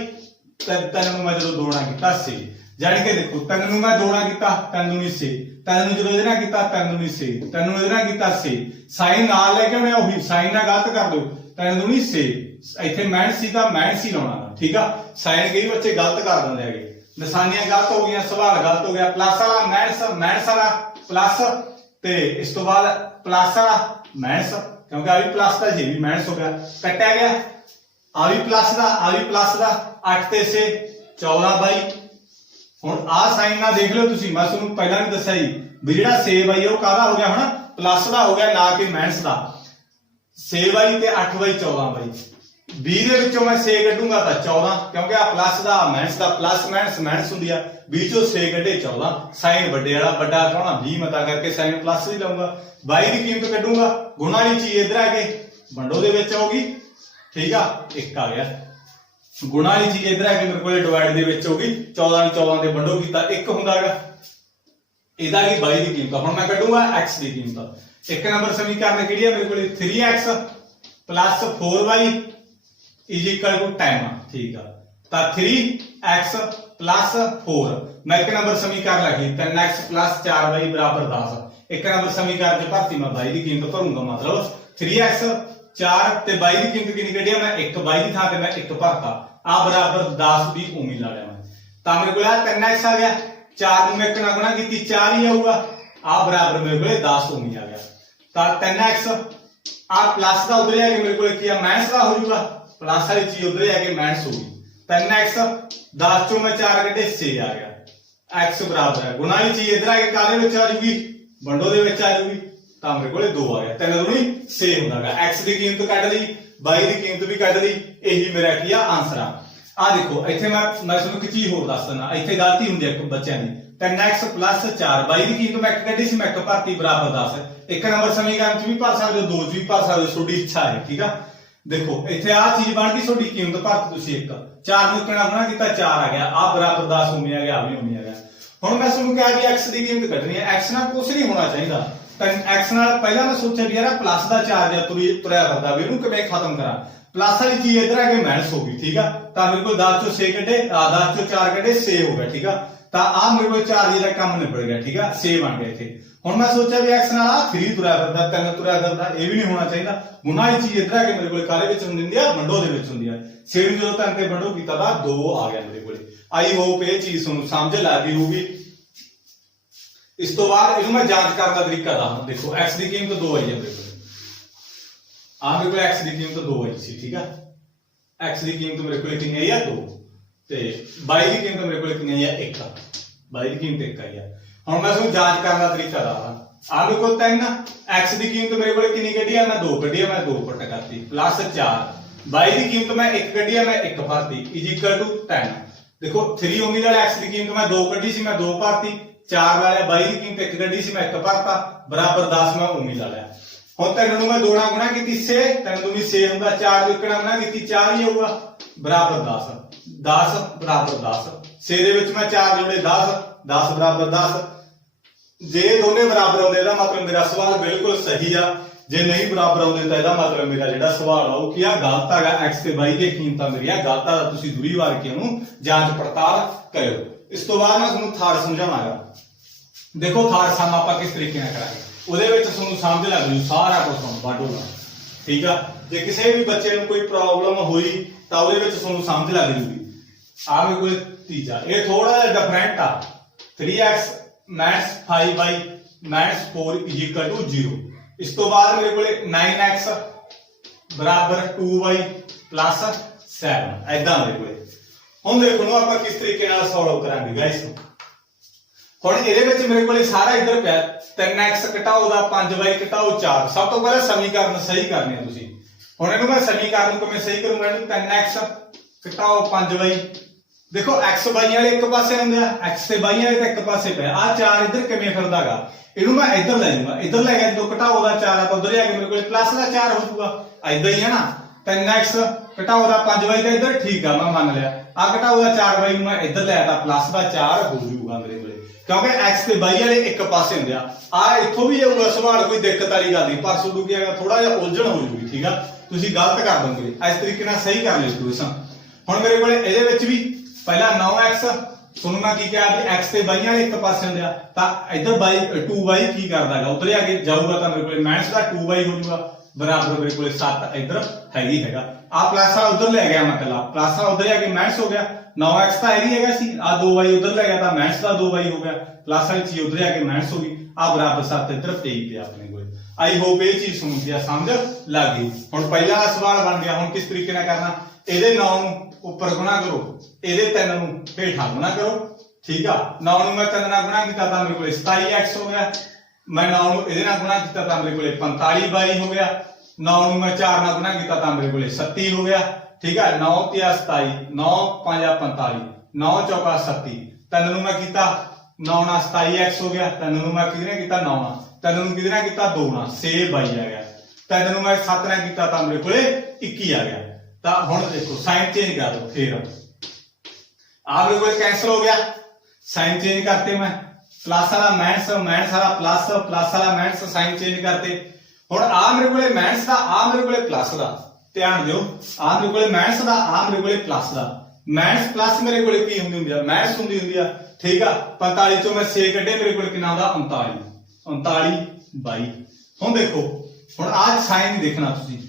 3 ਨੂੰ ਮੈਂ ਜਦੋਂ 2 ਨਾਲ ਕੀਤਾ 6। ਜਾਨੀ ਕਿ ਦੇਖੋ 3 ਨੂੰ ਮੈਂ 2 ਨਾਲ ਕੀਤਾ 3 ਨੂੰ 6, 3 ਨੂੰ ਜਦੋਂ ਇਹਦੇ ਨਾਲ ਕੀਤਾ 3 ਨੂੰ 6, 3 ਨੂੰ ਇਹਦੇ ਨਾਲ ਕੀਤਾ 6। ਸਾਈਨ ਨਾਲ ਲੈ ਕੇ ਆਉਣਾ, ਉਹੀ ਸਾਈਨ ਨਾਲ ਗਲਤ ਕਰ ਦਿਓ। 3 ਨੂੰ 6 ਇੱਥੇ ਮਾਈਨਸ ਸੀ ਤਾਂ ਮਾਈਨਸ ਹੀ ਲਾਉਣਾ, ਠੀਕ ਆ। ਸਾਈਨ ਕਈ ਬੱਚੇ ਗਲਤ ਕਰ ਦਿੰਦੇ ਹੈਗੇ, ਨਿਸ਼ਾਨੀਆਂ ਗਲਤ ਹੋ ਗਈਆਂ, ਸਵਾਲ ਗਲਤ ਹੋ ਗਿਆ। ਪਲੱਸ ਵਾਲਾ ਮਾਈਨਸ, ਮਾਈਨਸ ਵਾਲਾ ਪਲੱਸ, ਤੇ ਇਸ ਤੋਂ ਬਾਅਦ ਪਲੱਸ ਵਾਲਾ ਮਾਈਨਸ, ਕਿਉਂਕਿ ਆ ਵੀ ਪਲੱਸ ਦਾ, ਜੀ ਵੀ ਮਾਈਨਸ ਹੋ ਗਿਆ, ਕੱਟਿਆ ਗਿਆ। ਆ ਵੀ ਪਲੱਸ ਦਾ, ਆ ਵੀ ਪਲੱਸ ਦਾ, 8 ਤੇ 6 14 ਹੁਣ ਆ ਸਾਈਨ ਨਾਲ ਦੇਖ ਲਓ ਤੁਸੀਂ, ਮੈਂ ਤੁਹਾਨੂੰ ਪਹਿਲਾਂ ਵੀ ਦੱਸਿਆ ਜੀ ਵੀ ਜਿਹੜਾ 6y ਉਹ ਕਾਹਦਾ ਹੋ ਗਿਆ, ਹੁਣ ਪਲੱਸ ਦਾ ਹੋ ਗਿਆ ਨਾ ਕਿ ਮਾਈਨਸ ਦਾ। 6y ਤੇ 8y 14y। 20 ਦੇ ਵਿੱਚੋਂ ਮੈਂ 6 ਕੱਢੂੰਗਾ ਤਾਂ 14, ਕਿਉਂਕਿ ਆ ਪਲੱਸ ਦਾ ਮਾਈਨਸ ਦਾ, ਪਲੱਸ ਮਾਈਨਸ ਮਾਈਨਸ ਹੁੰਦੀ ਆ। 20 ਚੋਂ 6 ਕੱਢੇ 14, ਸਾਈਨ ਵੱਡੇ ਵਾਲਾ ਵੱਡਾ ਕਰਾਉਣਾ 20 ਮਤਾ ਕਰਕੇ ਸਾਈਨ ਪਲੱਸ ਹੀ ਲਾਉਂਗਾ। y ਦੀ ਕੀਮਤ ਕੱਢੂੰਗਾ, ਗੁਣਾ ਵਾਲੀ ਚੀਜ਼ ਇੱਧਰ ਆ ਕੇ ਵੰਡੋ ਦੇ ਵਿੱਚ ਆਊਗੀ, ਠੀਕ ਆ, 1 ਆ ਗਿਆ। ਗੁਣਾ ਵਾਲੀ ਚੀਜ਼ ਇੱਧਰ ਆ ਕੇ ਮੇਰੇ ਕੋਲੇ ਡਿਵਾਈਡ ਦੇ ਵਿੱਚ ਹੋਗੀ, 14 ਨੂੰ 14 ਦੇ ਵੰਡੋ ਕੀਤਾ 1 ਹੁੰਦਾ ਹੈਗਾ। ਇਹਦਾ ਕੀ y ਦੀ ਕੀਮਤ। ਹੁਣ ਮੈਂ ਕੱਢੂੰਗਾ x ਦੀ ਕੀਮਤ। 1 ਨੰਬਰ ਸਮੀਕਰਨ ਕਿਹੜੀ ਹੈ ਮੇਰੇ ਕੋਲੇ 3x + 4y = 10, ਠੀਕ ਆ। ਤਾਂ 3x + 4 ਮੈਂ 1 ਨੰਬਰ ਸਮੀਕਰਨ ਲਿਖੀ 3x + 4y = 10। 1 ਨੰਬਰ ਸਮੀਕਰਨ ਚ ਭਰਤੀ ਮੈਂ y ਦੀ ਕੀਮਤ ਭਰੂੰਗਾ, ਮਤਲਬ 3x 4 ਤੇ y ਦੀ ਕੀਮਤ ਕਿੰਨੀ ਕੱਢੀ ਮੈਂ 1, y ਦੀ ਥਾਂ ਤੇ ਮੈਂ 1 ਭਰਤਾ, ਆ ਬਰਾਬਰ 10 ਵੀ ਉਮੀ ਲਾ ਲਿਆ ਮੈਂ। ਤਾਂ ਮੇਰੇ ਕੋਲ ਆ 3x ਆ ਗਿਆ, 4 ਨੂੰ ਮੈਂ 1 ਨਾਲ ਗੁਣਾ ਕੀਤੀ 4 ਹੀ ਆਊਗਾ, ਆ ਬਰਾਬਰ ਮੇਰੇ ਕੋਲੇ 10 ਉਮੀ ਆ ਗਿਆ। ਤਾਂ 3x ਆ ਪਲੱਸ ਦਾ ਉਧਰ ਆ ਕੇ ਮੇਰੇ ਕੋਲੇ ਕੀ ਆ ਮਾਈਨਸ ਦਾ ਹੋ ਜਾਊਗਾ, ਪਲੱਸ ਵਾਲੀ ਚੀਜ਼ ਉਧਰ ਆ ਕੇ ਮਾਈਨਸ ਹੋ ਗਈ। 3x 10 ਚੋਂ ਮੈਂ 4 ਕੱਢੇ 6 ਆ ਗਿਆ, x ਬਰਾਬਰ ਹੈ ਗੁਣਾ ਵਾਲੀ ਚੀਜ਼ ਇਧਰ ਆ ਕੇ ਕਾਹਦੇ ਵਿੱਚ ਆ ਜੂਗੀ, ਵੰਡੋ ਦੇ ਵਿੱਚ ਆ ਜੂਗੀ, ਤਾਂ ਮੇਰੇ ਕੋਲੇ 2 ਆ ਗਿਆ। 3 ਦੂਣੀ 6 ਹੁੰਦਾਗਾ। x ਦੀ ਕੀਮਤ ਕੱਢ ਲਈ, y ਦੀ ਕੀਮਤ ਵੀ ਕੱਢ ਲਈ, ਇਹੀ ਮੇਰਾ ਕੀ ਆ ਆਨਸਰ ਆ। ਦੇਖੋ ਇੱਥੇ ਮੈਂ ਤੁਹਾਨੂੰ ਇੱਕ ਚੀਜ਼ ਹੋਰ ਦੱਸ ਦਿੰਦਾ, ਇੱਥੇ ਗਲਤੀ ਹੁੰਦੀ ਹੈ ਬੱਚਿਆਂ ਦੀ। 3x + 4 y ਦੀ ਕੀਮਤ ਮੈਂ 1 ਕੱਢੀ ਸੀ, ਮੈਂ 1 ਭਰਤੀ ਬਰਾਬਰ 10। 1 ਨੰਬਰ ਸਮੀਕਰਨ ਚ ਵੀ ਭਰ ਸਕਦੇ ਹੋ, 2 ਚ ਵੀ ਭਰ ਸਕਦੇ ਹੋ, ਤੁਹਾਡੀ ਇੱਛਾ ਹੈ, ਠੀਕ ਆ। ਦੇਖੋ ਇੱਥੇ ਆ ਚੀਜ਼ ਬਣ ਗਈ, ਤੁਹਾਡੀ ਕੀਮਤ ਭਰਤੀ ਤੁਸੀਂ 1, 4 ਨੂੰ 1 ਨਾਲ ਗੁਣਾ ਕੀਤਾ 4 ਆ ਗਿਆ, ਆ ਬਰਾਬਰ 10 ਉਮੀ ਆ ਗਿਆ, ਆ ਵੀ ਉਮੀ ਆ ਗਿਆ। ਹੁਣ ਮੈਂ ਤੁਹਾਨੂੰ ਕਿਹਾ ਵੀ x ਦੀ ਕੀਮਤ ਕੱਢਣੀ ਹੈ, x ਨਾਲ ਕੁਝ ਨਹੀਂ ਹੋਣਾ ਚਾਹੀਦਾ। ਤਾਂ x ਨਾਲ ਪਹਿਲਾਂ ਮੈਂ ਸੋਚਿਆ ਵੀ ਯਾਰ ਪਲੱਸ ਦਾ ਚਾਰਜ ਆ ਤੁਰਿਆ ਫਿਰਦਾ ਵੀ ਇਹਨੂੰ ਕਿਵੇਂ ਖਤਮ ਕਰਾਂ। ਪਲੱਸ ਵਾਲੀ ਚੀਜ਼ ਇੱਧਰ ਆ ਕੇ ਮਾਈਨਸ ਹੋ ਗਈ, ਠੀਕ ਆ। ਤਾਂ ਮੇਰੇ ਕੋਲ 10 ਚੋਂ 6 ਕੱਢੇ, 10 ਚੋਂ 4 ਕੱਢੇ 6 ਹੋ ਗਿਆ, ਠੀਕ ਆ। ਤਾਂ ਆ ਮੇਰੇ ਕੋਲ ਚਾਰਜ ਦਾ ਕੰਮ ਨਿਬੜ ਗਿਆ, ਠੀਕ ਆ, 6 ਬਣ ਗਿਆ ਇੱਥੇ। ਹੁਣ ਮੈਂ ਸੋਚਿਆ ਵੀ x ਨਾਲ ਆ 3 ਤੁਰਿਆ ਫਿਰਦਾ, 3 ਤੁਰਿਆ ਫਿਰਦਾ, ਇਹ ਵੀ ਨਹੀਂ ਹੋਣਾ ਚਾਹੀਦਾ। ਗੁਣਾ ਵਾਲੀ ਚੀਜ਼ ਇੱਧਰ ਆ ਕੇ ਮੇਰੇ ਕੋਲ ਕਾਹਦੇ ਵਿੱਚ ਹੁੰਦੀ ਆ, ਵੰਡੋ ਦੇ ਵਿੱਚ ਹੁੰਦੀ ਆ। 6 ਨੂੰ ਜਦੋਂ 3 ਤੇ ਵੰਡੋ ਕੀਤਾ ਤਾਂ 2 ਆ ਗਿਆ ਮੇਰੇ ਕੋਲੇ। ਆਈ ਹੋਪ ਇਹ ਚੀਜ਼ ਤੁਹਾਨੂੰ ਸਮਝ ਲੱਗ ਗਈ ਹੋਊਗੀ। ਇਸ ਤੋਂ ਬਾਅਦ ਇਹਨੂੰ ਮੈਂ ਜਾਂਚ ਕਰਨ ਦਾ ਤਰੀਕਾ ਦੱਸਦਾ। ਦੇਖੋ x ਦੀ ਕੀਮਤ 2 ਆਈ ਹੈ ਮੇਰੇ ਕੋਲ, ਆ ਮੇਰੇ ਕੋਲ x ਦੀ ਕੀਮਤ 2 ਆਈ ਸੀ, ਠੀਕ ਆ। x ਦੀ ਕੀਮਤ ਮੇਰੇ ਕੋਲ ਕਿੰਨੀ ਆਈ ਆ 2। ਤੇ 22 ਦੀ ਕੀਮਤ ਮੇਰੇ ਕੋਲ ਕਿੰਨੀ ਹੈ 1 22 ਦੀ ਕੀਮਤ 1 ਆਈ ਹੈ। ਹੁਣ ਮੈਂ ਤੁਹਾਨੂੰ ਜਾਂਚ ਕਰਨ ਦਾ ਤਰੀਕਾ ਦੱਸਦਾ। ਆ ਮੇਰੇ ਕੋਲ 3 x ਦੀ ਕੀਮਤ ਮੇਰੇ ਕੋਲ ਕਿੰਨੀ ਕੱਢੀ ਆ ਮੈਂ 2 ਕੱਢੀ ਆ ਮੈਂ 2 ਪੁੱਟ ਕਰਤੀ ਪਲੱਸ 4 22 ਦੀ ਕੀਮਤ ਮੈਂ 1 ਕੱਢੀ ਆ ਮੈਂ 1 ਭਰਤੀ ਇਜ਼ ਇਕੁਅਲ ਟੂ 10। ਦੇਖੋ 3 ਓਮੀ ਵਾਲੇ x ਦੀ ਕੀਮਤ ਮੈਂ 2 ਕੱਢੀ ਸੀ ਮੈਂ 2 ਭਰਤੀ 4 ਵਾਲੇ 22 ਦੀ ਕੀਮਤ 1 ਕੱਢੀ ਸੀ ਮੈਂ 1 ਭਰਤਾ ਬਰਾबर 10 ਮੈਂ ਓਮੀ ਲਾ ਲਿਆ। ਹੁਣ 3 ਨੂੰ ਮੈਂ 2 ਨਾਲ ਗੁਣਾ ਕੀਤੀ 6 3 ਦੂਣੀ 6 ਹੁੰਦਾ 4 ਨੂੰ 1 ਨਾਲ ਗੁਣਾ ਕੀਤੀ 4 ਹੀ ਹੋਊਗਾ ਬਰਾबर 10 10 ਬਰਾबर 10 6 ਦੇ ਵਿੱਚ ਮੈਂ 4 ਜੋੜੇ 10 10 ਬਰਾबर 10 ਜੇ ਦੋਨੇ ਬਰਾਬਰ ਆਉਂਦੇ ਇਹਦਾ ਮਤਲਬ ਮੇਰਾ ਸਵਾਲ ਬਿਲਕੁਲ ਸਹੀ ਆ ਜੇ ਨਹੀਂ ਬਰਾਬਰ ਆਉਂਦੇ ਤਾਂ ਇਹਦਾ ਮਤਲਬ ਮੇਰਾ ਜਿਹੜਾ ਸਵਾਲ ਆ ਉਹ ਕੀ ਆ ਗਲਤ ਹੈਗਾ x ਤੇ y ਦੀਆਂ ਕੀਮਤਾਂ ਮੇਰੀਆਂ ਗਲਤ ਆ ਤੁਸੀਂ ਦੂਰੀ ਵਾਰ ਕੇ ਉਹਨੂੰ ਜਾਂਚ ਪੜਤਾਲ ਕਰਿਓ। ਇਸ ਤੋਂ ਬਾਅਦ ਮੈਂ ਤੁਹਾਨੂੰ ਥਾਰਡ ਸਮਝਾਵਾਂਗਾ। ਦੇਖੋ ਥਾਰਡ ਸਮ ਆਪਾਂ ਕਿਸ ਤਰੀਕੇ ਨਾਲ ਕਰਾਂਗੇ ਉਹਦੇ ਵਿੱਚ ਤੁਹਾਨੂੰ ਸਮਝ ਲੱਗ ਜੂ ਸਾਰਾ ਕੁਝ ਤੁਹਾਨੂੰ ਬਾਟੋਗਾ ਠੀਕ ਆ। ਜੇ ਕਿਸੇ ਵੀ ਬੱਚੇ ਨੂੰ ਕੋਈ ਪ੍ਰੋਬਲਮ ਹੋਈ ਤਾਂ ਉਹਦੇ ਵਿੱਚ ਤੁਹਾਨੂੰ ਸਮਝ ਲੱਗ ਜੂਗੀ। ਆ ਮੇਰੇ ਕੋਲ ਤੀਜਾ ਇਹ ਥੋੜਾ ਜਿਹਾ ਡਿਫਰੈਂਟ ਆ 3x minus 5y minus 4 is equal to 0। ਇਸ ਤੋਂ ਬਾਅਦ ਮੇਰੇ ਕੋਲੇ 9x ਬਰਾਬਰ 2y plus 7 ਐਦਾਂ ਮੇਰੇ ਕੋਲੇ। ਹੁਣ ਦੇਖੋ ਨੂੰ ਆਪਾਂ ਕਿਸ ਤਰੀਕੇ ਨਾਲ ਸੋਲਵ ਕਰਾਂਗੇ ਗਾਇਸ। ਹੁਣ ਇਹਦੇ ਵਿੱਚ ਮੇਰੇ ਕੋਲੇ ਸਾਰਾ ਇੱਧਰ ਪਿਆ 3x ਘਟਾਓ ਦਾ 5y ਘਟਾਓ 4 ਸਭ ਤੋਂ ਪਹਿਲਾਂ ਸਮੀਕਰਨ ਸਹੀ ਕਰਨੇ ਆ ਤੁਸੀਂ। ਹੁਣ ਇਹਨੂੰ ਮੈਂ ਸਮੀਕਰਨ ਕਿਵੇਂ ਸਹੀ ਕਰੂੰਗਾ ਇਹਨੂੰ 3x ਘਟਾਓ 5y देखो x y वाले एक पासे ਹੁੰਦੇ ਆ x ਤੇ y ਵਾਲੇ ਤਾਂ ਇੱਕ ਪਾਸੇ ਪਿਆ ਆ 4 ਇੱਧਰ ਕਿਵੇਂ ਫਿਰਦਾਗਾ ਇਹਨੂੰ ਮੈਂ ਇੱਧਰ ਲੈ ਜਾਊਂਗਾ ਇੱਧਰ ਲੈ ਗਿਆ ਜਦੋਂ ਘਟਾਓ ਦਾ 4 ਆ ਤਾਂ ਉਧਰ ਜਾ ਕੇ ਮੇਰੇ ਕੋਲ ਪਲੱਸ ਦਾ 4 ਹੋ ਜਾਊਗਾ ਐਦਾਂ ਹੀ ਹੈ ਨਾ 3x ਘਟਾਓ ਦਾ 5y ਦਾ ਇੱਧਰ ਠੀਕ ਆ ਮੈਂ ਮੰਨ ਲਿਆ ਆ ਘਟਾਓ ਦਾ 4y ਨੂੰ ਮੈਂ ਇੱਧਰ ਲੈ ਆਤਾ ਪਲੱਸ ਦਾ 4 ਹੋ ਜਾਊਗਾ ਮੇਰੇ ਕੋਲੇ ਕਿਉਂਕਿ x ਤੇ y ਵਾਲੇ ਇੱਕ ਪਾਸੇ ਹੁੰਦੇ ਆ ਇੱਥੋਂ ਵੀ ਆਊਗਾ ਸਵਾਲ ਕੋਈ ਦਿੱਕਤ ਵਾਲੀ ਗੱਲ ਨਹੀਂ ਪਰ ਤੁਹਾਨੂੰ ਕੀ ਹੈਗਾ ਥੋੜਾ ਜਿਹਾ ਉਲਝਣ ਹੋ ਜੂਗੀ ਠੀਕ ਆ ਤੁਸੀਂ ਗਲਤ ਕਰ ਦੋਗੇ ਇਸ ਤਰੀਕੇ ਨਾਲ ਸਹੀ ਕਰ ਲਿਓ ਤੁਸੀਂ। ਹੁਣ ਮੇਰੇ ਕੋਲੇ ਇਹਦੇ ਵਿੱਚ ਵੀ ਪਹਿਲਾ 9x ਤੁਹਾਨੂੰ ਮੈਂ ਕੀ ਕਿਹਾ ਵੀ x ਤੇ y ਵਾਲੇ ਇੱਕ ਪਾਸੇ ਹੁੰਦੇ ਆ ਤਾਂ ਇੱਧਰ y 2y ਕੀ ਕਰਦਾਗਾ ਉਧਰ ਆ ਕੇ ਜਾਊਗਾ ਤਾਂ ਮੇਰੇ ਕੋਲੇ ਮਾਈਨਸ ਦਾ 2y ਹੋ ਜਾਊਗਾ ਬਰਾਬਰ ਮੇਰੇ ਕੋਲੇ 7 ਇੱਧਰ ਹੈਗੀ ਹੈਗਾ ਆ ਪਲੱਸ ਆ ਉਧਰ ਲੈ ਗਿਆ ਮੈਂ ਪਹਿਲਾਂ ਪਲੱਸ ਆ ਉਧਰ ਆ ਕੇ ਮਾਈਨਸ ਹੋ ਗਿਆ 9x ਤਾਂ ਹੈਗੀ ਹੈਗਾ ਸੀ ਆ 2y ਉਧਰ ਲੈ ਗਿਆ ਤਾਂ ਮਾਈਨਸ ਦਾ 2y ਹੋ ਗਿਆ ਪਲੱਸ ਵਾਲੀ ਚੀਜ਼ ਉਧਰ ਆ ਕੇ ਮਾਈਨਸ ਹੋ ਗਈ ਆ ਬਰਾबर 7 ਇੱਧਰ 23 ਪਿਆ ਆਪਣੇ ਕੋਲੇ। ਆਈ ਹੋਪ ਇਹ ਚੀਜ਼ ਸਮਝ ਸਮਝ ਲੱਗ ਗਈ। ਹੁਣ ਪਹਿਲਾ ਸਵਾਲ ਬਣ ਗਿਆ ਹੁਣ ਕਿਸ ਤਰੀਕੇ ਨਾਲ ਕਰਨਾ ਇਹਦੇ 9 ਨੂੰ ਉੱਪਰ ਗੁਣਾ ਕਰੋ ਇਹਦੇ 3 ਨੂੰ ਹੇਠਾਂ ਗੁਣਾ ਕਰੋ ਠੀਕ ਆ 9 ਨੂੰ ਮੈਂ 3 ਨਾਲ ਗੁਣਾ ਕੀਤਾ ਤਾਂ ਮੇਰੇ ਕੋਲੇ 27x ਹੋ ਗਿਆ ਮੈਂ 9 ਨੂੰ ਇਹਦੇ ਨਾਲ ਗੁਣਾ ਕੀਤਾ ਤਾਂ ਮੇਰੇ ਕੋਲੇ 45y ਹੋ ਗਿਆ 9 ਨੂੰ ਮੈਂ 4 ਨਾਲ ਗੁਣਾ ਕੀਤਾ ਤਾਂ ਮੇਰੇ ਕੋਲੇ 37 ਹੋ ਗਿਆ ਠੀਕ ਆ 9 ਤੇ 27 9 5 45 9 ਚੌਕਾ 37 3 ਨੂੰ ਮੈਂ ਕੀਤਾ 9 ਨਾਲ 27x ਹੋ ਗਿਆ 3 ਨੂੰ ਮੈਂ ਕਿਹਦੇ ਨਾਲ ਕੀਤਾ 9 ਨਾਲ 3 ਨੂੰ ਕਿਹਦੇ ਨਾਲ ਕੀਤਾ 2 ਨਾਲ 6y ਆ ਗਿਆ 3 ਨੂੰ ਮੈਂ 7 ਨਾਲ ਕੀਤਾ ਤਾਂ ਮੇਰੇ ਕੋਲੇ 21 ਆ ਗਿਆ। ਤਾਂ ਹੁਣ ਦੇਖੋ ਸਾਈਨ ਚੇਂਜ ਕਰ ਦੋ ਫਿਰ ਆ ਮੇਰੇ ਕੋਲ ਕੈਂਸਲ ਹੋ ਗਿਆ ਸਾਈਨ ਚੇਂਜ ਕਰਤੇ ਮੈਂ प्लस वाला माइनस माइनस वाला प्लस प्लस वाला माइनस साइन चेंज करते हुण आ मेरे कोले माइनस दा आ मेरे कोले प्लस दा ध्यान दिओ आ मेरे कोले माइनस दा आ मेरे कोले प्लस दा माइनस प्लस मेरे कोले की हुंदी हुंदी है माइनस हुंदी हुंदी है ठीक है 45 चों मैं 6 कड्डे मेरे कोले कितना आंदा 39 22 हुण देखो हुण आ साइन नहीं देखना तुसीं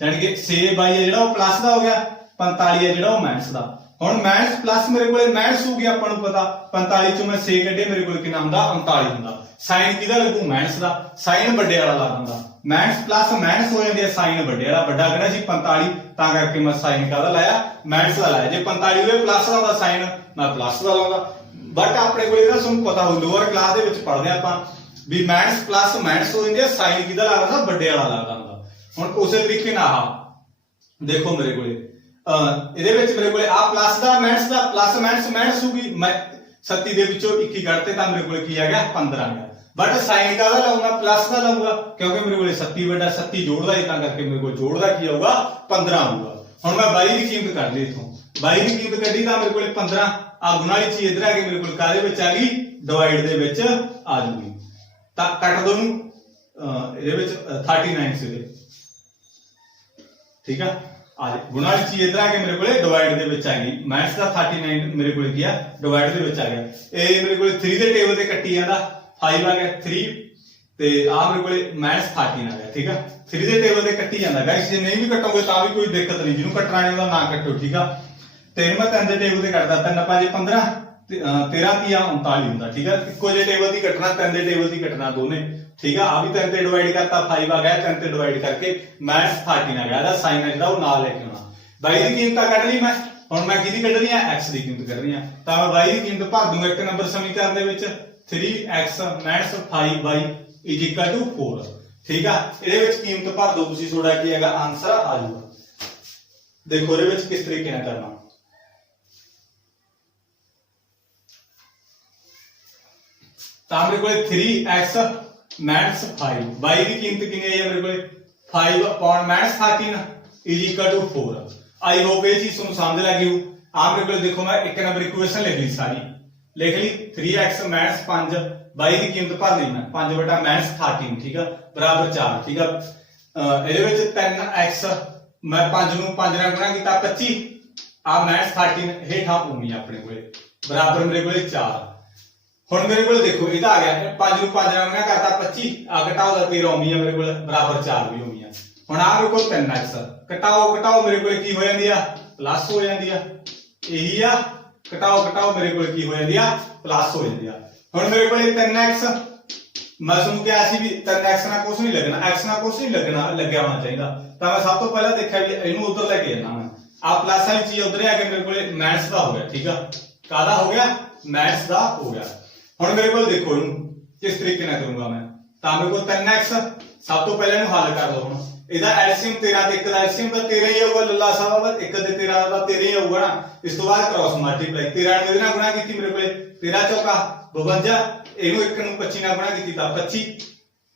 यानी कि 6 22 है जेड़ा वो प्लस दा हो गया 45 है जेड़ा वो माइनस दा ਹੁਣ ਮਾਈਨਸ ਪਲੱਸ ਮੇਰੇ ਕੋਲੇ ਮਾਈਨਸ ਹੋ ਗਿਆ ਆਪਾਂ ਨੂੰ ਪਤਾ 45 ਚੋਂ ਮੈਂ 6 ਕੱਢੇ ਮੇਰੇ ਕੋਲ ਕਿੰਨਾ ਹੁੰਦਾ 39 ਹੁੰਦਾ ਸਾਈਨ ਕਿਹਦਾ ਲੱਗੂ ਮਾਈਨਸ ਦਾ ਸਾਈਨ ਵੱਡੇ ਵਾਲਾ ਲਾ ਦਿੰਦਾ ਮਾਈਨਸ ਪਲੱਸ ਮਾਈਨਸ ਹੋ ਜਾਂਦੀ ਹੈ ਸਾਈਨ ਵੱਡੇ ਵਾਲਾ ਵੱਡਾ ਕਿਹੜਾ ਸੀ 45 ਤਾਂ ਕਰਕੇ ਮੈਂ ਸਾਈਨ ਕਾਹਦਾ ਲਾਇਆ ਮਾਈਨਸ ਦਾ ਲਾਇਆ ਜੇ 45 ਹੋਵੇ ਪਲੱਸ ਦਾ ਹੁੰਦਾ ਸਾਈਨ ਮੈਂ ਪਲੱਸ ਦਾ ਲਾਉਂਦਾ ਬਟ ਆਪਣੇ ਕੋਲ ਇਹਦਾ ਤੁਹਾਨੂੰ ਪਤਾ ਹੋ ਲੋਅਰ ਕਲਾਸ ਦੇ ਵਿੱਚ ਪੜ੍ਹਦੇ ਆਪਾਂ ਵੀ ਮਾਈਨਸ ਪਲੱਸ ਮਾਈਨਸ ਹੋ ਜਾਂਦੀ ਹੈ ਸਾਈਨ ਕਿਹਦਾ ਲੱਗਦਾ ਵੱਡੇ ਵਾਲਾ ਲੱਗਦਾ ਹੁੰਦਾ ਹੁਣ ਉਸੇ ਤਰੀਕੇ ਨਾਲ ਆ ਦੇਖੋ ਮੇਰੇ ਕੋਲੇ ਇਹਦੇ ਵਿੱਚ ਮੇਰੇ ਕੋਲੇ ਆ ਪਲੱਸ ਦਾ ਪਲੱਸ ਮਾਈਨਸ ਹੋਗੀ ਮੈਂ 37 ਦੇ ਵਿੱਚੋਂ 21 ਕੱਢਤੇ ਤਾਂ ਮੇਰੇ ਕੋਲੇ ਕੀ ਆ ਗਿਆ 15 ਆ ਗਿਆ ਬਟ ਸਾਈਨ ਕਾਹਦਾ ਲਾਉਂਗਾ ਪਲੱਸ ਦਾ ਲਾਉਂਗਾ ਕਿਉਂਕਿ ਮੇਰੇ ਕੋਲੇ 37 ਵੱਡਾ 37 ਜੋੜਦਾ ਹੀ ਤਾਂ ਕਰਕੇ ਮੇਰੇ ਕੋਲ ਜੋੜਦਾ ਕੀ ਆਊਗਾ 15 ਆਊਗਾ ਹੁਣ ਮੈਂ 22 ਦੀ ਕੀਮਤ ਕੱਢ ਲਈ ਇਥੋਂ 22 ਦੀ ਕੀਮਤ ਕੱਢੀ ਤਾਂ ਮੇਰੇ ਕੋਲੇ 15 ਆ ਗੁਣਾ ਵਾਲੀ ਚੀਜ਼ ਇਧਰ ਆ ਕੇ ਮੇਰੇ ਕੋਲ ਕਾਹਦੇ ਵਿੱਚ ਆ ਗਈ ਡਿਵਾਈਡ ਦੇ ਵਿੱਚ ਆ ਜੂਗੀ ਤਾਂ ਕੱਟ ਦੋ ਨੂੰ ਇਹਦੇ ਵਿੱਚ 39 ਸੀਗੇ ਠੀਕ ਆ आज गुणा वाली चीज इधर आके मेरे को डिवाइड दे विच आ गई माइनस का 39 मेरे को गया डिवाइड दे विच आ गया ए मेरे को 3 दे टेबल ते कट्टी जांदा 5 आ गया 3 ते आ मेरे को माइनस 13 आ गया ठीक है 3 दे टेबल ते कट्टी जांदा गाइस जे नहीं भी कटोगे तां भी कोई दिक्कत नहीं जिन्हों कटना नहीं ना कटो ठीक है ते मैं 3 दे टेबल ते कटदा 3 5 15 13 3 39 हुंदा ठीक है इक्को जे टेबल दी कटना 3 दे टेबल दी कटना दोने ठीक है आ भी 3 ते डिवाइड करता 5 आ गया 3 ते डिवाइड करके माइनस 13 आ गया दा साइन है जेड़ा वो नाल लेके आना 22 दी कीमत कट ली मैं ਹੁਣ मैं किहदी कढ रही हां x की कीमत कढ रही हां तां मैं y की कीमत भर दूंगा एक नंबर समीकरण दे विच 3x - 5y = 4 ठीक है। ਇਹਦੇ ਵਿੱਚ कीमत भर दो ਤੁਸੀਂ ਤੁਹਾਡਾ ਕੀ ਹੈਗਾ ਆਨਸਰ ਆ ਜਾਊਗਾ। देखो ਇਹਦੇ ਵਿੱਚ किस तरीके ਨਾਲ करना ਤਾਂ ਮੇਰੇ ਕੋਲੇ 3x - 5 y ਦੀ ਕੀਮਤ ਕਿੰਨੀ ਹੈ ਮੇਰੇ ਕੋਲੇ 5 upon -13 = 4। आई होप ये चीज तुम समझ लगी हो। आप मेरे को देखो मैं एक नंबर इक्वेशन लिख ली सारी लिख ली 3x - 5 y की कीमत भर ली मैं 5 बटा -13 ठीक है बराबर 4 ठीक है। ਇਹਦੇ ਵਿੱਚ 3x मैं 5 ਨੂੰ 5 ਨਾਲ ਗੁਣਾ ਕੀਤਾ 25 ਆ -13 ਹੇਠਾਂ ਉਮੀ ਆਪਣੇ ਕੋਲੇ ਬਰਾबर ਮੇਰੇ ਕੋਲੇ 4। ਹੁਣ ਮੇਰੇ ਕੋਲੇ ਦੇਖੋ ਇਹਦਾ ਆ ਗਿਆ 5 ਨੂੰ 5 ਨਾਲ ਗੁਣਾ ਕਰਤਾ 25 ਆ ਘਟਾਓ ਦਾ 13 ਉਮੀ ਆ ਮੇਰੇ ਕੋਲੇ ਬਰਾबर 4 ਵੀ ਉਮੀ ਆ। ਹੁਣ ਆ ਮੇਰੇ ਕੋਲ 3x ਘਟਾਓ ਮੇਰੇ ਕੋਲੇ ਕੀ ਹੋ ਜਾਂਦੀ ਆ ਪਲੱਸ ਹੋ ਜਾਂਦੀ ਆ ਇਹੀ ਆ ਘਟਾਓ ਮੇਰੇ ਕੋਲੇ ਕੀ ਹੋ ਜਾਂਦੀ ਆ ਪਲੱਸ ਹੋ ਜਾਂਦੀ ਆ। ਹੁਣ ਮੇਰੇ ਕੋਲੇ 3x ਮੈਂ ਤੁਹਾਨੂੰ ਕਿਹਾ ਸੀ ਵੀ 3x ਨਾਲ ਕੁਝ ਨਹੀਂ ਲੱਗਣਾ x ਨਾਲ ਕੁਝ ਨਹੀਂ ਲੱਗਿਆ ਹੋਣਾ ਚਾਹੀਦਾ ਤਾਂ ਮੈਂ ਸਭ ਤੋਂ ਪਹਿਲਾਂ ਦੇਖਿਆ ਵੀ ਇਹਨੂੰ ਉਧਰ ਲੈ ਕੇ ਜਾਣਾ ਮੈਂ ਆ ਪਲੱਸ ਵਾਲੀ ਚੀਜ਼ ਉਧਰ ਆ ਕੇ ਮੇਰੇ ਕੋਲੇ ਮਾਈਨਸ ਦਾ ਹੋ ਗਿਆ ਠੀਕ ਆ ਕਾਹਦਾ ਹੋ ਗਿਆ ਮਾਈਨਸ ਦਾ ਹੋ ਗਿਆ। ਹੁਣ ਮੇਰੇ ਕੋਲ ਦੇਖੋ ਇਹਨੂੰ ਕਿਸ ਤਰੀਕੇ ਨਾਲ ਕਰੂੰਗਾ ਮੈਂ ਤਾਂ ਮੇਰੇ ਕੋਲ 3x ਸਭ ਤੋਂ ਪਹਿਲਾਂ ਇਹਨੂੰ ਹੱਲ ਕਰ ਲਓ। ਹੁਣ ਇਹਦਾ ਐਲਸੀਐਮ 13 ਤੇ 1 ਦਾ ਐਲਸੀਐਮ ਤਾਂ 13 ਹੀ ਆਊਗਾ ਲੱਲਾ ਸਾਹਿਬ 1 ਤੇ 13 ਦਾ 13 ਹੀ ਆਊਗਾ ਨਾ। ਇਸ ਤੋਂ ਬਾਅਦ ਕ੍ਰਾਸ ਮਲਟੀਪਲਾਈ 13 ਨੇ ਇਹਦੇ ਨਾਲ ਗੁਣਾ ਕੀਤੀ ਮੇਰੇ ਕੋਲੇ 13 ਚੌਕਾ 52 ਇਹਨੂੰ 1 ਨੂੰ 25 ਨਾਲ ਗੁਣਾ ਕੀਤੀ ਤਾਂ 25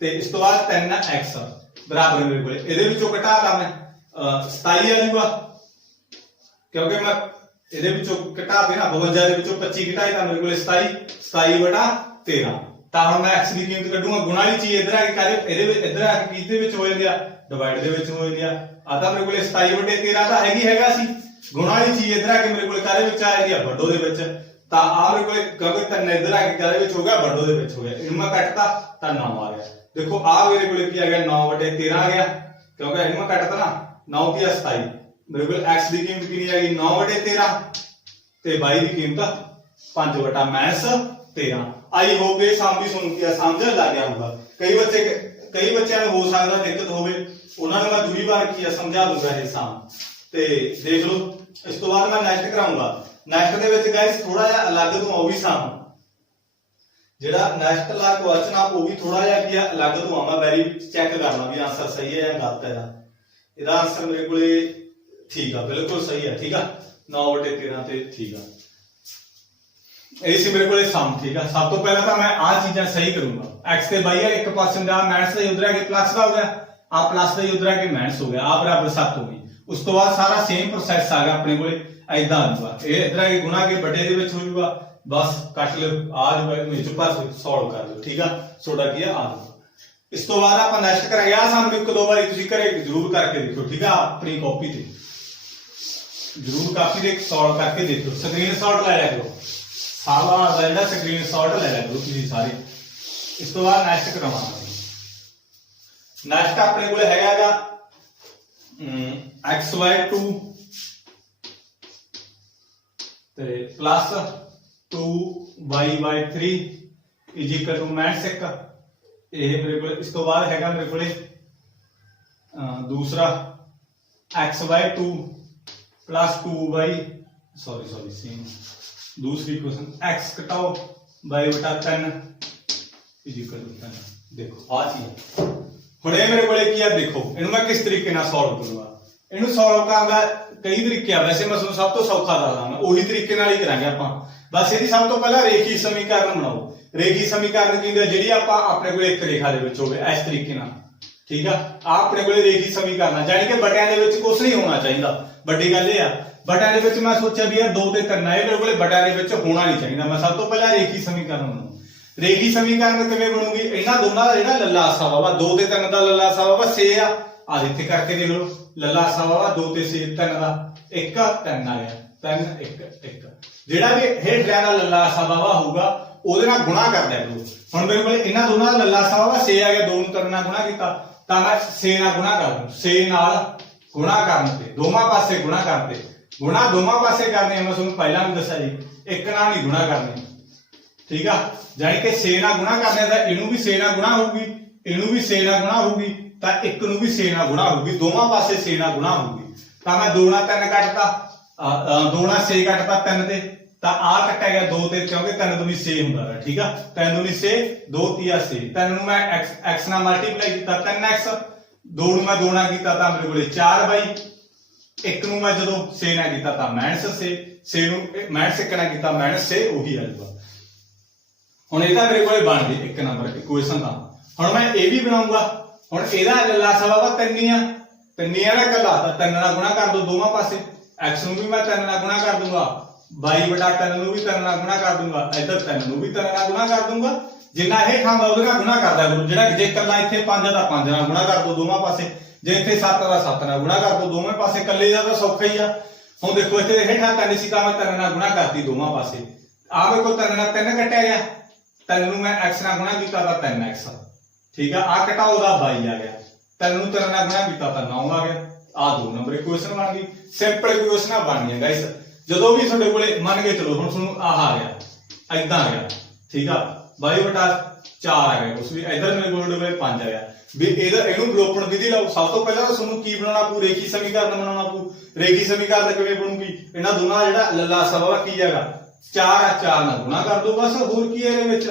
ਤੇ ਇਸ ਤੋਂ ਬਾਅਦ 3x ਬਰਾਬਰ ਮੇਰੇ ਕੋਲੇ ਇਹਦੇ ਵਿੱਚੋਂ ਘਟਾਤਾ ਮੈਂ 27 ਆ ਜੂਗਾ ਕਿਉਂਕਿ ਮੈਂ ਇਹਦੇ ਵਿੱਚੋਂ ਘਟਾ ਦੇ ਨਾ 52 ਦੇ ਵਿੱਚੋਂ 25 ਘਟਾਏ ਤਾਂ ਮੇਰੇ ਕੋਲੇ 27 ਬਟਾ 13 ਤਾਂ ਹੁਣ ਮੈਂ x ਦੀ ਕੀਮਤ ਕੱਢੂਗਾ ਗੁਣਾ ਵਾਲੀ ਚੀਜ਼ ਇਧਰ ਆ ਕੇ ਕਰੇ ਇਹਦੇ ਵਿੱਚ ਇਧਰ ਆ ਕੇ ਕਿਸ ਦੇ ਵਿੱਚ ਹੋ ਜਾਂਦੀ ਆ डिवाइड ਦੇ ਵਿੱਚ ਹੋ ਜਾਂਦੀ ਆ ਤਾਂ ਮੇਰੇ ਕੋਲੇ 27 ਬਟੇ 13 ਤਾਂ ਹੈਗਾ ਸੀ ਗੁਣਾ ਵਾਲੀ ਚੀਜ਼ ਇਧਰ ਆ ਕੇ ਮੇਰੇ ਕੋਲੇ ਕਾਰੇ ਵਿੱਚ ਆ ਜਾਂਦੀ ਆ ਵੱਡੋ ਦੇ ਵਿੱਚ ਤਾਂ ਆ ਮੇਰੇ ਕੋਲੇ ਕਿਉਂਕਿ 3 ਇਧਰ ਆ ਕੇ ਕਾਰੇ ਵਿੱਚ ਹੋ ਗਿਆ ਵੱਡੋ ਦੇ ਵਿੱਚ ਹੋ ਗਿਆ ਇਹਨੂੰ ਮੈਂ ਕੱਟਤਾ ਤਾਂ 9 ਆ ਗਿਆ। ਦੇਖੋ ਆ ਮੇਰੇ ਕੋਲੇ ਕੀ ਆ ਗਿਆ 9 ਬਟੇ 13 ਆ ਗਿਆ ਕਿਉਂਕਿ ਇਹਨੂੰ ਮੈਂ ਕੱਟਤਾ ਨਾ 9 ਕੀ 27 ਮੇਰੇ ਕੋਲ x ਦੀ ਕੀਮਤ ਕਿੰਨੀ ਆ ਗਈ 9 ਬਟੇ 13 ਤੇ y ਦੀ ਕੀਮਤ 5 ਬਟਾ -13। आई होप ये साम भी सुन के समझ लग गया होगा। कई बच्चों ਨੂੰ हो सकता दिक्कत होवे ਉਹਨਾਂ ਨੂੰ मैं दूरी बार किया समझा दूंगा ये साम ਤੇ देख लो। इस तो बाद मैं नेक्स्ट कराऊंगा नेक्स्ट ਦੇ ਵਿੱਚ गाइस थोड़ा ਜਿਹਾ ਅਲੱਗ ਤੋਂ ਉਹ ਵੀ ਸਾਮ ਜਿਹੜਾ नेक्स्ट ਲਾ ਕੁਐਸਚਨ ਆ ਉਹ ਵੀ ਥੋੜਾ ਜਿਹਾ ਕੀ ਅਲੱਗ ਤੋਂ ਆ ਮੈਂ ਵੈਰੀ ਚੈੱਕ ਕਰਨਾ ਵੀ ਆਨਸਰ ਸਹੀ ਹੈ ਜਾਂ ਗਲਤ ਹੈ। ਇਹਦਾ ਆਨਸਰ ਮੇਰੇ ਕੋਲੇ ਠੀਕ ਆ ਬਿਲਕੁਲ ਸਹੀ ਹੈ ਠੀਕ ਆ 9/13 ਤੇ ਠੀਕ ਆ ਇਹ ਸੀ ਮੇਰੇ ਕੋਲੇ ਸਮ ਠੀਕ ਆ। ਸਭ ਤੋਂ ਪਹਿਲਾਂ ਤਾਂ ਮੈਂ ਆ ਚੀਜ਼ਾਂ ਸਹੀ ਕਰੂੰਗਾ x ਤੇ y ਆ ਇੱਕ ਪਾਸੇ ਦਾ ਮਾਈਨਸ ਦਾ ਉਧਰ ਆ ਕੇ ਪਲੱਸ ਦਾ ਹੋ ਗਿਆ ਆ ਪਲੱਸ ਦਾ ਉਧਰ ਆ ਕੇ ਮਾਈਨਸ ਹੋ ਗਿਆ ਆ ਬਰਾबर 7 ਹੋ ਗਈ। ਉਸ ਤੋਂ ਬਾਅਦ ਸਾਰਾ ਸੇਮ ਪ੍ਰੋਸੈਸ ਆ ਗਿਆ ਆਪਣੇ ਕੋਲੇ ਐਦਾਂ ਆ ਜਾਊਗਾ ਇਹ ਇਧਰ ਆ ਕੇ ਗੁਣਾ ਕੇ ਵੱਡੇ ਦੇ ਵਿੱਚ ਹੋ ਜਾਊਗਾ ਬਸ ਕੱਟ ਲਿਓ ਆ ਜਾਊਗਾ ਇਹਨੂੰ ਵਿੱਚ ਪਰ ਸੋਲਵ ਕਰ ਲਿਓ ਠੀਕ ਆ ਤੁਹਾਡਾ ਕੀ ਆ ਜਾਊਗਾ। ਇਸ ਤੋਂ ਬਾਅਦ ਆਪਾਂ ਨੈਕਸਟ ਕਰਾਂਗੇ ਆ ਸਾਨੂੰ ਇੱਕ ਦੋ ਵਾਰੀ ਤੁਸੀਂ ਘਰੇ ਜ਼ਰੂਰ ਕਰਕੇ ਦੇਖੋ ਠੀਕ ਆ ਆਪਣੀ ਕਾਪੀ ਤੇ ਜ਼ਰੂਰ ਕਾਪੀ ਤੇ ਸੋਲਵ ਕਰਕੇ ਦੇਖੋ ਸਕਰੀਨਸ਼ਾਟ ਲੈ ਲਿਆ ਕਰੋ ਸਾਰਾ ਦਾ ਜਿਹੜਾ ਸਕਰੀਨਸ਼ਾਟ ਲੈ ਲਿਆ ਕਰੋ ਤੁਸੀਂ ਸਾਰੇ। ਇਸ ਤੋਂ ਬਾਅਦ ਨੈਕਸਟ ਕਰਵਾਵਾਂਗੇ ਨੈਕਸਟ ਆਪਣੇ ਕੋਲ ਹੈਗਾ xy2 ਤੇ ਪਲੱਸ 2y3 = -1 ਇਹ ਮੇਰੇ ਕੋਲ। ਇਸ ਤੋਂ ਬਾਅਦ ਹੈਗਾ ਮੇਰੇ ਕੋਲੇ ਦੂਸਰਾ xy2 plus 2y sorry same दूसरी क्वेश्चन x घटाओ y बटा 3 = 3 देखो आ चीज ਹੁਣ ਇਹ ਮੇਰੇ ਕੋਲੇ ਕੀ ਆ ਦੇਖੋ ਇਹਨੂੰ ਮੈਂ ਕਿਸ ਤਰੀਕੇ ਨਾਲ ਸੋਲਵ ਕਰੂੰਗਾ। ਇਹਨੂੰ ਸੋਲਵ ਕਰਨ ਦਾ ਕਈ ਤਰੀਕੇ ਆ ਵੈਸੇ ਮੈਂ ਤੁਹਾਨੂੰ ਸਭ ਤੋਂ ਸੌਖਾ ਦੱਸਦਾ ਮੈਂ ਉਹੀ ਤਰੀਕੇ ਨਾਲ ਹੀ ਕਰਾਂਗੇ ਆਪਾਂ। ਬਸ ਇਹਦੀ ਸਭ ਤੋਂ ਪਹਿਲਾਂ ਰੇਖੀ ਸਮੀਕਰਨ ਬਣਾਓ। ਰੇਖੀ ਸਮੀਕਰਨ ਕੀ ਹੁੰਦਾ ਜਿਹੜੀ ਆਪਾਂ ਆਪਣੇ ਕੋਲੇ ਇੱਕ ਰੇਖਾ ਦੇ ਵਿੱਚ ਹੋਵੇ ਇਸ ਤਰੀਕੇ ਨਾਲ ਠੀਕ ਆ ਆਪਣੇ ਕੋਲੇ ਰੇਖੀ ਸਮੀਕਰਨ ਜਾਨੀ ਕਿ ਬਟਿਆਂ ਦੇ ਵਿੱਚ ਕੁਝ ਨਹੀਂ ਹੋਣਾ ਚਾਹੀਦਾ। ਵੱਡੀ ਗੱਲ ਇਹ ਆ ਬਟਿਆਂ ਦੇ ਵਿੱਚ ਮੈਂ ਸੋਚਿਆ ਵੀ ਯਾਰ 2 ਤੇ 3 ਆ ਇਹ ਮੇਰੇ ਕੋਲੇ ਬਟਿਆਂ ਦੇ ਵਿੱਚ ਹੋਣਾ ਨਹੀਂ ਚਾਹੀਦਾ। ਮੈਂ ਸਭ ਤੋਂ ਪਹਿਲਾਂ ਰੇਖੀ ਸਮੀਕਰਨ ਬਣਾਉਂ। ਰੇਖੀ ਸਮੀਕਰਨ ਕਿਵੇਂ ਬਣੂਗੀ ਇਹਨਾਂ ਦੋਨਾਂ ਦਾ ਜਿਹੜਾ ਲੱਲਾ ਆਸਾ ਵਾ 2 ਤੇ 3 ਦਾ ਲੱਲਾ ਆਸਾ ਵਾ 6 ਆ ਇੱਥੇ ਕਰਕੇ ਦੇਖ ਲਓ ਲੱਲਾ ਆਸਾ ਵਾ 2 ਤੇ 6 3 ਦਾ 1 3 ਆ ਗਿਆ 3 1 1 ਜਿਹੜਾ ਵੀ ਹੇਠ ਲਿਆ ਦਾ ਲੱਲਾ ਆਸਾ ਵਾ ਹੋਊਗਾ ਉਹਦੇ ਨਾਲ ਗੁਣਾ ਕਰ ਦਿਆ ਕਰੋ। ਹੁਣ ਮੇਰੇ ਕੋਲੇ ਇਹਨਾਂ ਦੋਨਾਂ ਦਾ ਲੱਲਾ ਆਸਾ ਵਾ 6 ਆ ਗਿਆ 2 ਨੂੰ 3 ਨਾਲ ਗੁਣਾ ਕੀਤਾ ਤਾਂ ਮੈਂ 6 ਨਾਲ ਗੁਣਾ ਕਰ ਦੂੰ 6 ਨਾਲ ਗੁਣਾ ਕਰਨ ਤੇ ਦੋਵਾਂ ਪਾਸੇ ਗੁਣਾ ਕਰਦੇ गुणा दोनों पासे करने मैं तुहानू पहला भी दस्या जी एक नाल नहीं गुणा करने ठीक है जानी कि 6 नाल गुणा करने दा इनू भी 6 नाल गुणा होगी इनू भी 6 नाल गुणा होगी तां एक नू भी 6 नाल गुणा होगी दोवां पासे 6 नाल गुणा होगी तां मैं 2 नाल 3 कटता 2 ਨਾਲ 6 ਕੱਟਤਾ 3 ਤੇ ਤਾਂ ਆ ਕੱਟਿਆ ਗਿਆ 2 ਤੇ ਕਿਉਂਕਿ 3 दूनी 6 ਹੁੰਦਾ ਹੈ ਠੀਕ ਆ 3 दूनी 6 2 ਤੀਆ 6 3 ਨੂੰ ਮੈਂ x ਨਾਲ ਮਲਟੀਪਲਾਈ ਕੀਤਾ 3x 2 ਨੂੰ ਮੈਂ 2 ਨਾਲ ਕੀਤਾ ਤਾਂ ਮੇਰੇ ਕੋਲੇ 4 ਬਾਈ 1 ਨੂੰ ਮੈਂ ਜਦੋਂ 6 ਨਾਲ ਕੀਤਾ ਤਾਂ -6 ਨੂੰ -1 ਨਾਲ ਕੀਤਾ -6 ਉਹੀ ਆ ਜਾਊਗਾ। ਹੁਣ ਇਹਦਾ ਮੇਰੇ ਕੋਲੇ ਬਣ ਗਈ 1 ਨੰਬਰ ਇਕੁਏਸ਼ਨ ਦਾ। ਹੁਣ ਮੈਂ ਇਹ ਵੀ ਬਣਾਉਂਗਾ। ਹੁਣ ਇਹਦਾ ਲੱਲਾ ਸਵਾ ਵਾ ਤਿੰਨੀਆਂ ਦਾ ਕੱਲਾ ਤਾਂ 3 ਨਾਲ ਗੁਣਾ ਕਰ ਦੋ ਦੋਵਾਂ ਪਾਸੇ x ਨੂੰ ਵੀ ਮੈਂ 3 ਨਾਲ ਗੁਣਾ ਕਰ ਦੂੰਗਾ y ਬਟਾ 3 ਨੂੰ ਵੀ 3 ਨਾਲ ਗੁਣਾ ਕਰ ਦੂੰਗਾ ਇੱਧਰ 3 ਨੂੰ ਵੀ 3 ਨਾਲ ਗੁਣਾ ਕਰ ਦੂੰਗਾ ਜਿੰਨਾ ਇਹ ਖਾਂਦਾ ਉਹਦੇ ਨਾਲ ਗੁਣਾ ਕਰਦਾ ਗੁਰੂ ਜਿਹੜਾ ਜੇ ਕੱਲਾ ਇੱਥੇ 5 ਦਾ 5 ਨਾਲ ਗੁਣਾ ਕਰ ਦੋ ਦੋਵਾਂ ਪਾਸੇ ਜੇ ਇੱਥੇ 7 ਦਾ 7 ਨਾਲ ਗੁਣਾ ਕਰ ਦੋ ਦੋਵੇਂ ਪਾਸੇ ਕੱਲੇ ਦਾ ਤਾਂ ਸੌਖਾ ਹੀ ਆ। ਹੁਣ ਦੇਖੋ ਇੱਥੇ ਹੇਠਾਂ 3 ਸੀ ਤਾਂ ਮੈਂ 3 ਨਾਲ ਗੁਣਾ ਕਰਤੀ ਦੋਵਾਂ ਪਾਸੇ ਆ ਵੇਖੋ 3 ਨਾਲ 3 ਕੱਟਿਆ ਗਿਆ 3 ਨੂੰ ਮੈਂ x ਨਾਲ ਗੁਣਾ ਕੀਤਾ ਤਾਂ 3x ਠੀਕ ਆ ਆ ਘਟਾਓ ਦਾ y ਆ ਗਿਆ 3 ਨੂੰ 3 ਨਾਲ ਗੁਣਾ ਕੀਤਾ ਤਾਂ 9 ਆ ਗਿਆ ਆ 2 ਨੰਬਰ ਇਕੁਏਸ਼ਨ ਬਣ ਗਈ। ਸਿੰਪਲ ਇਕੁਏਸ਼ਨਾਂ ਬਣ ਗਈਆਂ ਗਾਇਸ ਜਦੋਂ ਵੀ ਤੁਹਾਡੇ ਕੋਲੇ ਮੰਨ ਕੇ ਚਲੋ ਹੁਣ ਤੁਹਾਨੂੰ ਆਹ ਆ ਗਿਆ ਐਦਾਂ ਆ ਗਿਆ ਠੀਕ ਆ y ਬਟਾ 4 ਆ ਗਿਆ ਉਸ ਵੀ ਇਧਰ ਮੇਰੇ ਕੋਲ 5 ਆ ਗਿਆ ਵੀ ਇਹਨੂੰ ਵਿਲੋਪਨ ਵਿਧੀ ਲਾਓ। ਸਭ ਤੋਂ ਪਹਿਲਾਂ ਤਾਂ ਤੁਹਾਨੂੰ ਕੀ ਬਣਾਉਣਾ ਪਊ ਰੇਖੀ ਸਮੀਕਰਨ ਬਣਾਉਣਾ ਪਊ। ਰੇਖੀ ਸਮੀਕਰਨ ਕਿਵੇਂ ਬਣੂਗੀ ਇਹਨਾਂ ਦੋਨਾਂ ਦਾ ਜਿਹੜਾ ਲੱਲਾ ਸਵਾ ਕੀ ਹੈਗਾ 4 ਆ 4 ਨਾਲ ਗੁਣਾ ਕਰ ਦੋ ਬਸ ਹੋਰ ਕੀ ਹੈ ਇਹਦੇ ਵਿੱਚ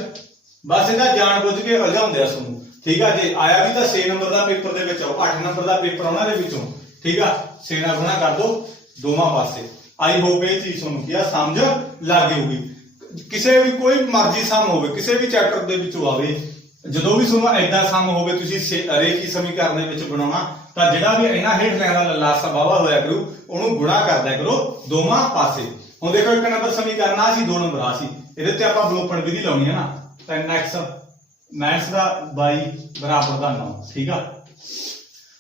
ਬਸ ਇਹਦਾ ਜਾਣ ਬੁੱਝ ਕੇ ਉਲਝਾਉਂਦੇ ਆ ਤੁਹਾਨੂੰ ਠੀਕ ਆ। ਜੇ ਆਇਆ ਵੀ ਤਾਂ 6 ਨੰਬਰ ਦਾ ਪੇਪਰ ਦੇ ਵਿੱਚ ਆਓ 8 ਨੰਬਰ ਦਾ ਪੇਪਰ ਉਹਨਾਂ ਦੇ ਵਿੱਚੋਂ ਠੀਕ ਆ 6 ਨਾਲ ਗੁਣਾ ਕਰ ਦੋ ਦੋਵਾਂ ਪਾਸੇ। ਆਈ ਹੋਪ ਇਹ ਚੀਜ਼ ਤੁਹਾਨੂੰ ਕੀ ਆ ਸਮਝ ਲੱਗ ਗਈ ਹੋਊਗੀ। ਕਿਸੇ ਵੀ ਕੋਈ ਮਰਜ਼ੀ ਸਮ ਹੋਵੇ ਕਿਸੇ ਵੀ ਚੈਪਟਰ ਦੇ ਵਿੱਚੋਂ ਆਵੇ ਜਦੋਂ ਵੀ ਤੁਹਾਨੂੰ ਐਡਾ ਸਮ ਹੋਵੇ ਤੁਸੀਂ ਰੇਖੀ ਸਮੀਕਰਨ ਦੇ ਵਿੱਚ ਬਣਾਉਣਾ ਤਾਂ ਜਿਹੜਾ ਵੀ ਇਹਨਾਂ ਹੇਠ ਲਿਖਿਆ ਲੱਲਾ ਸਵਾਵਾ ਹੋਇਆ ਕਰੂ ਉਹਨੂੰ ਗੁਣਾ ਕਰਦਿਆ ਕਰੋ ਦੋਵਾਂ ਪਾਸੇ। ਹੁਣ ਦੇਖੋ 1 ਨੰਬਰ ਸਮੀਕਰਨ ਆ ਸੀ 2 ਨੰਬਰ ਆ ਸੀ ਇਹਦੇ ਤੇ ਆਪਾਂ ਵਿਲੋਪਨ ਵਿਧੀ ਲਾਉਣੀ ਹੈ ਨਾ 3x ਮਾਈਨਸ ਦਾ y ਬਰਾਬਰ ਦਾ 9 ਠੀਕ ਆ।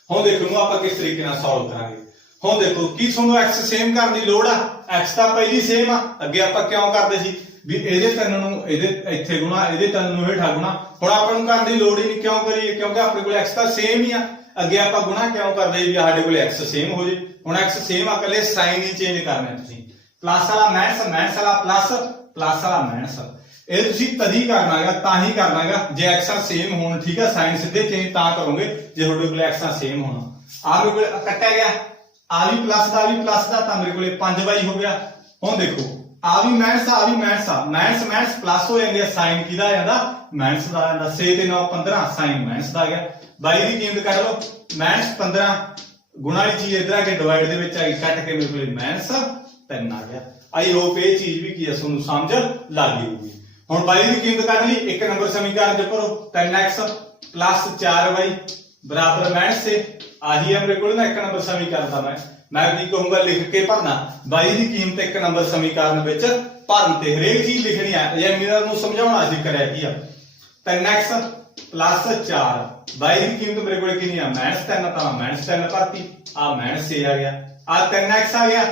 ਹੁਣ ਦੇਖੋ ਨੂੰ ਆਪਾਂ ਕਿਸ ਤਰੀਕੇ ਨਾਲ ਸੋਲਵ ਕਰਾਂਗੇ। ਹੁਣ ਦੇਖੋ ਕੀ ਤੁਹਾਨੂੰ x ਸੇਮ ਕਰਨ ਦੀ ਲੋੜ ਆ x ਤਾਂ ਪਹਿਲੀ ਸੇਮ ਆ ਅੱਗੇ ਆਪਾਂ ਕਿਉਂ ਕਰਦੇ ਸੀ ਵੀ ਇਹਦੇ 3 ਨੂੰ ਇਹਦੇ ਇੱਥੇ ਗੁਣਾ ਇਹਦੇ 3 ਨੂੰ ਹੇਠਾਂ ਗੁਣਾ। ਹੁਣ ਆਪਾਂ ਨੂੰ ਕਰਨ ਦੀ ਲੋੜ ਹੀ ਨਹੀਂ ਕਿਉਂ ਕਰੀਏ ਕਿਉਂਕਿ ਆਪਣੇ ਕੋਲ x ਤਾਂ ਸੇਮ ਹੀ ਆ ਅੱਗੇ ਆਪਾਂ ਗੁਣਾ ਕਿਉਂ ਕਰਦੇ ਵੀ ਸਾਡੇ ਕੋਲ x ਸੇਮ ਹੋ ਜੇ। ਹੁਣ x ਸੇਮ ਆ ਕੱਲੇ ਸਾਈਨ ਹੀ ਚੇਂਜ ਕਰਨੇ ਤੁਸੀਂ ਪਲੱਸ ਵਾਲਾ ਮਾਈਨਸ ਵਾਲਾ ਪਲੱਸ ਵਾਲਾ ਮਾਈਨਸ ਇਹ ਤੁਸੀਂ ਤਦ ਹੀ ਕਰਨਾ ਹੈਗਾ ਤਾਂ ਹੀ ਕਰਨਾ ਹੈਗਾ ਜੇ x ਸੇਮ ਹੋਣ ਠੀਕ ਆ ਸਾਈਨ ਸਿੱਧੇ ਚੇਂਜ ਤਾਂ ਕਰੋਗੇ ਜੇ ਤੁਹਾਡੇ ਕੋਲ x ਸੇਮ ਹੋਣਾ। ਆ ਮੇਰੇ ਕੋਲ ਕੱਟਿਆ ਗਿਆ ਆ ਵੀ ਪਲੱਸ ਦਾ ਤਾਂ ਮੇਰੇ ਕੋਲੇ 5y ਹੋ ਗਿਆ। ਹੁਣ ਦੇਖੋ ਆ ਵੀ ਮਾਈਨਸ ਆ ਮਾਈਨਸ ਪਲੱਸ ਹੋ ਜਾਂਦੇ ਆ ਸਾਈਨ ਕਿਹਦਾ ਆ ਜਾਂਦਾ ਮਾਈਨਸ ਦਾ ਆ ਜਾਂਦਾ 6 ਤੇ 9 15 ਸਾਈਨ ਮਾਈਨਸ ਦਾ ਆ ਗਿਆ। y ਦੀ ਕੀਮਤ ਕੱਢ ਲਓ ਮਾਈਨਸ 15 ਗੁਣਾ ਵਾਲੀ ਚੀਜ਼ ਇਧਰ ਆ ਕੇ ਡਿਵਾਈਡ ਦੇ ਵਿੱਚ ਆ ਗਈ ਕੱਟ ਕੇ ਮੇਰੇ ਕੋਲੇ ਮਾਈਨਸ 3 ਆ ਗਿਆ। ਆਈ ਹੋਪ ਇਹ ਚੀਜ਼ ਵੀ ਕੀ ਆ ਤੁਹਾਨੂੰ ਸਮਝ ਲੱਗ ਗਈ ਹੋਊਗੀ। ਹੁਣ y ਦੀ ਕੀਮਤ ਕੱਢ ਲਈ 1 ਨੰਬਰ ਸਮੀਕਰਨ ਚ ਭਰੋ 3x 4y ਬਰਾਬਰ ਮਾਈਨਸ 6 ਆਹੀ ਹੈ ਮੇਰੇ ਕੋਲ ਨਾ 1 ਨੰਬਰ ਸਮੀਕਰਨ ਦਾ ਮੈਂ ਕੀ ਕਹੂੰਗਾ ਲਿਖ ਕੇ ਭਰਨਾ y ਦੀ ਕੀਮਤ 1 ਨੰਬਰ ਸਮੀਕਰਨ ਵਿੱਚ ਭਰਨ ਤੇ ਹਰੇਕ ਚੀਜ਼ ਲਿਖਣੀ ਆ ਇਹ ਮਿਰਰ ਨੂੰ ਸਮਝਾਉਣਾ ਅਸੀਂ ਕਰਿਆ ਕੀ ਆ 3x 4 y ਦੀ ਕੀਮਤ ਮੇਰੇ ਕੋਲ ਕਿੰਨੀ ਆ -3 ਤਾਂ -3 ਭਰਤੀ ਆ -6 ਆ ਗਿਆ ਆ 3x ਆ ਗਿਆ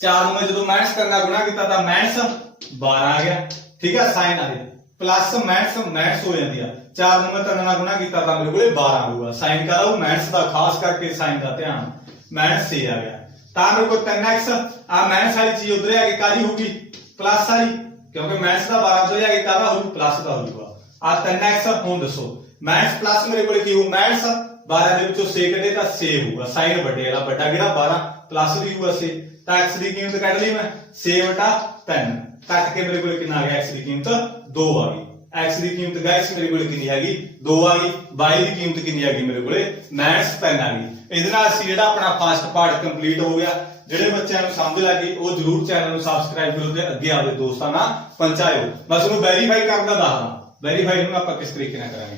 4 ਨੂੰ ਮੈਂ ਜਦੋਂ -3 ਨਾਲ ਗੁਣਾ ਕੀਤਾ ਤਾਂ -12 ਆ ਗਿਆ ਠੀਕ ਆ ਸਾਈਨ ਆ ਗਿਆ ਪਲੱਸ ਮਾਈਨਸ ਹੋ ਜਾਂਦੀ ਆ 4 ਨੂੰ ਮੈਂ 3 ਨਾਲ ਗੁਣਾ ਕੀਤਾ ਤਾਂ ਮੇਰੇ ਕੋਲੇ 12 ਆਊਗਾ ਸਾਈਨ ਕਰਾ ਉਹ ਮਾਈਨਸ ਦਾ ਖਾਸ ਕਰਕੇ ਸਾਈਨ ਦਾ ਧਿਆਨ -6 ਆ ਗਿਆ ਤਾਂ ਮੇਰੇ ਕੋਲ 3x ਆ ਮਾਈਨਸ ਵਾਲੀ ਚੀਜ਼ ਉਧਰ ਆ ਕੇ ਕਾਹਦੀ ਹੋਊਗੀ ਪਲੱਸ ਵਾਲੀ ਕਿਉਂਕਿ ਮਾਈਨਸ ਦਾ 12 ਤੋਂ ਜਾ ਕੇ ਕਾਹਦਾ ਹੋਊ ਪਲੱਸ ਦਾ ਹੋਊਗਾ ਆ 3x ਹੁਣ ਦੱਸੋ ਮਾਈਨਸ ਪਲੱਸ ਮੇਰੇ ਕੋਲੇ ਕੀ ਹੋਊ ਮਾਈਨਸ 12 ਦੇ ਵਿੱਚੋਂ 6 ਕੱਢੇ ਤਾਂ 6 ਹੋਊਗਾ ਸਾਈਨ ਵੱਡੇ ਵਾਲਾ ਵੱਡਾ ਕਿਹੜਾ 12 ਪਲੱਸ ਵੀ ਹੋਊਗਾ 6 ਤਾਂ x ਦੀ ਕੀਮਤ ਕੱਢ ਲਈ ਮੈਂ 6/3 ਕੱਟ ਕੇ ਮੇਰੇ ਕੋਲ ਕਿੰਨਾ ਆ ਗਿਆ x ਦੀ ਕੀਮਤ 2 ਆ ਗਈ। x ਦੀ ਕੀਮਤ ਗਾਇਸ ਮੇਰੇ ਕੋਲ ਕਿੰਨੀ ਹੈਗੀ 2 ਆ ਗਈ। y ਦੀ ਕੀਮਤ ਕਿੰਨੀ ਆ ਗਈ ਮੇਰੇ ਕੋਲੇ -3 ਆ ਗਈ। ਇਹਦੇ ਨਾਲ ਅਸੀਂ ਜਿਹੜਾ ਆਪਣਾ ਫਸਟ ਪਾਰਟ ਕੰਪਲੀਟ ਹੋ ਗਿਆ। ਜਿਹੜੇ ਬੱਚਿਆਂ ਨੂੰ ਸਮਝ ਲੱਗੀ ਉਹ ਜਰੂਰ ਚੈਨਲ ਨੂੰ ਸਬਸਕ੍ਰਾਈਬ ਕਰੋ ਤੇ ਅੱਗੇ ਆਪਦੇ ਦੋਸਤਾਂ ਨਾਲ ਪਹੁੰਚਾਇਓ। ਮੈਂ ਤੁਹਾਨੂੰ ਵੈਰੀਫਾਈ ਕਰਨ ਦਾ ਦੱਸਦਾ ਵੈਰੀਫਾਈ ਨੂੰ ਆਪਾਂ ਕਿਸ ਤਰੀਕੇ ਨਾਲ ਕਰਾਂਗੇ।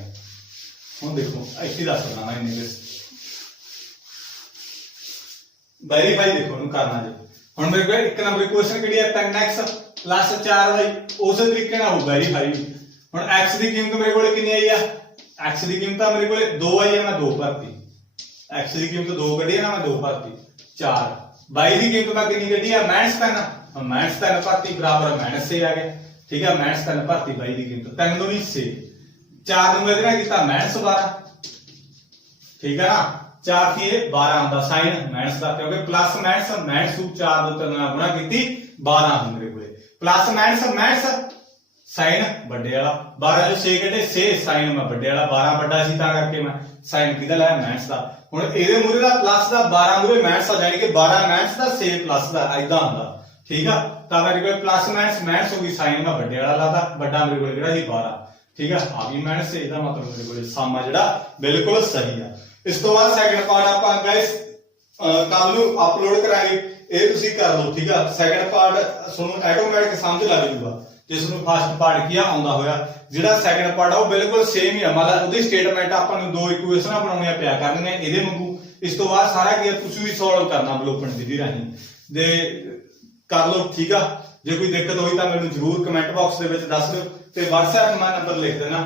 ਹੁਣ ਦੇਖੋ ਇੱਥੇ ਦੱਸ ਦਿੰਦਾ ਮੈਂ ਇੰਗਲਿਸ਼ ਵੈਰੀਫਾਈ ਦੇਖੋ ਨੂੰ ਕਰਨਾ ਜੀ। ਹੁਣ ਮੇਰੇ ਕੋਲ 1 ਨੰਬਰ ਕੁਐਸਚਨ ਕਿਹੜੀ ਹੈ 3x 4y ਉਸੇ ਤਰੀਕੇ ਨਾਲ ਹੋਊਗਾ ਵੈਰੀਫਾਈ। ਹੁਣ x ਦੀ ਕੀਮਤ ਮੇਰੇ ਕੋਲ ਕਿੰਨੀ ਆਈ ਆ x ਦੀ ਕੀਮਤ ਆ ਮੇਰੇ ਕੋਲ 2 ਆਈ ਆ ਮੈਂ 2 ਭਰਤੀ x ਦੀ ਕੀਮਤ 2 ਕੱਢੀ ਆ ਨਾ ਮੈਂ 2 ਭਰਤੀ 4 y ਦੀ ਕੀਮਤ ਮੈਂ ਕਿੰਨੀ ਕੱਢੀ ਆ -3 ਭਰਤੀ ਬਰਾਬਰ -6 ਆ ਗਿਆ ਠੀਕ ਆ -3 ਭਰਤੀ y ਦੀ ਕੀਮਤ 3 2 6 4 ਨੂੰ ਇਹਦੇ ਨਾਲ ਕੀਤਾ -12 ਠੀਕ ਆ ਨਾ 4 ਥੀ 12 ਹੁੰਦਾ ਸਾਈਨ ਮਾਈਨਸ ਦਾ ਕਿਉਂਕਿ ਪਲੱਸ ਮਾਈਨਸ 4 ਦੋ 3 ਨਾਲ ਗੁਣਾ ਕੀਤੀ 12 ਹੁੰਦੇ ਮੇਰੇ ਕੋਲੇ ਪਲੱਸ ਮਾਈਨਸ ਸਾਈਨ ਵੱਡੇ ਵਾਲਾ 12 ਜੋ 6 ਕੱਢੇ 6 ਸਾਈਨ ਮੈਂ ਵੱਡੇ ਵਾਲਾ 12 ਵੱਡਾ ਸੀ ਤਾਂ ਕਰਕੇ ਮੈਂ ਸਾਈਨ ਕਿਹਦਾ ਲਾਇਆ ਮਾਈਨਸ ਦਾ। ਹੁਣ ਇਹਦੇ ਮੂਰੇ ਦਾ ਪਲੱਸ ਦਾ 12 ਮੂਰੇ ਮਾਈਨਸ ਆ ਜਾਣੀ ਕਿ 12 ਮਾਈਨਸ ਦਾ 6 ਪਲੱਸ ਦਾ ਐਦਾਂ ਹੁੰਦਾ ਠੀਕ ਆ। ਤਾਂ ਮੇਰੇ ਕੋਲ ਪਲੱਸ ਮਾਈਨਸ ਮਾਈਨਸ ਹੋ ਗਈ ਸਾਈਨ ਮੈਂ ਵੱਡੇ ਵਾਲਾ ਲਾਤਾ ਵੱਡਾ ਮੇਰੇ ਕੋਲ ਕਿਹੜਾ ਸੀ 12 ਠੀਕ ਆ। ਆ ਵੀ ਮਾਈਨਸ ਇਹਦਾ ਮਤਲਬ ਮੇਰੇ ਕੋਲ ਸਮ ਆ ਜਿਹੜਾ ਬਿਲਕੁਲ ਸਹੀ ਆ। ਇਸ ਤੋਂ ਬਾਅਦ ਸੈਕੰਡ ਪਾਰਟ ਆਪਾਂ ਗਾਇਸ ਕੱਲ ਨੂੰ ਅਪਲੋਡ ਕਰਾਂਗੇ ਇਹ ਤੁਸੀਂ ਕਰ ਲਓ ਠੀਕ ਆ। ਸੈਕੰਡ ਪਾਰਟ ਤੁਹਾਨੂੰ ਆਟੋਮੈਟਿਕ ਸਮਝ ਲੱਗ ਜਾਊਗਾ ਜੇ ਤੁਹਾਨੂੰ ਫਸਟ ਪਾਰਟ ਕੀ ਆ ਆਉਂਦਾ ਹੋਇਆ। ਜਿਹੜਾ ਸੈਕੰਡ ਪਾਰਟ ਆ ਉਹ ਬਿਲਕੁਲ ਸੇਮ ਹੀ ਆ ਮਤਲਬ ਉਹਦੀ ਸਟੇਟਮੈਂਟ ਆਪਾਂ ਨੂੰ ਦੋ ਇਕੁਏਸ਼ਨਾਂ ਬਣਾਉਣੀਆਂ ਪਿਆ ਕਰਨੀਆਂ ਇਹਦੇ ਵਾਂਗੂ। ਇਸ ਤੋਂ ਬਾਅਦ ਸਾਰਾ ਕੀ ਤੁਸੀਂ ਵੀ ਸੋਲਵ ਕਰਨਾ ਵਿਲੋਪਨ ਵਿਧੀ ਰਾਹੀਂ ਦੇ ਕਰ ਲਓ ਠੀਕ ਆ। ਜੇ ਕੋਈ ਦਿੱਕਤ ਹੋਈ ਤਾਂ ਮੈਨੂੰ ਜਰੂਰ ਕਮੈਂਟ ਬਾਕਸ ਦੇ ਵਿੱਚ ਦੱਸ ਦਿਓ ਤੇ WhatsApp ਮੈਂ ਨੰਬਰ ਲਿਖ ਦੇਣਾ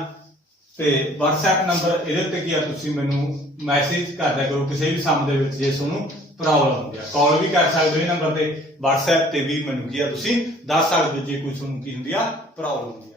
ਤੇ WhatsApp ਨੰਬਰ ਇਹਦੇ ਉੱਤੇ ਕੀ ਆ ਤੁਸੀਂ ਮੈਨੂੰ ਮੈਸੇਜ ਕਰ ਦਿਆ ਕਰੋ ਕਿਸੇ ਵੀ ਸਮ ਦੇ ਵਿੱਚ ਜੇ ਤੁਹਾਨੂੰ ਪ੍ਰੋਬਲਮ ਹੁੰਦੀ ਆ। ਕਾਲ ਵੀ ਕਰ ਸਕਦੇ ਹੋ ਇਹ ਨੰਬਰ ਤੇ WhatsApp ਤੇ ਵੀ ਮੈਨੂੰ ਕੀ ਆ ਤੁਸੀਂ ਦੱਸ ਸਕਦੇ ਹੋ ਜੇ ਕੋਈ ਤੁਹਾਨੂੰ ਕੀ ਹੁੰਦੀ ਆ ਪ੍ਰੋਬਲਮ ਹੁੰਦੀ ਆ।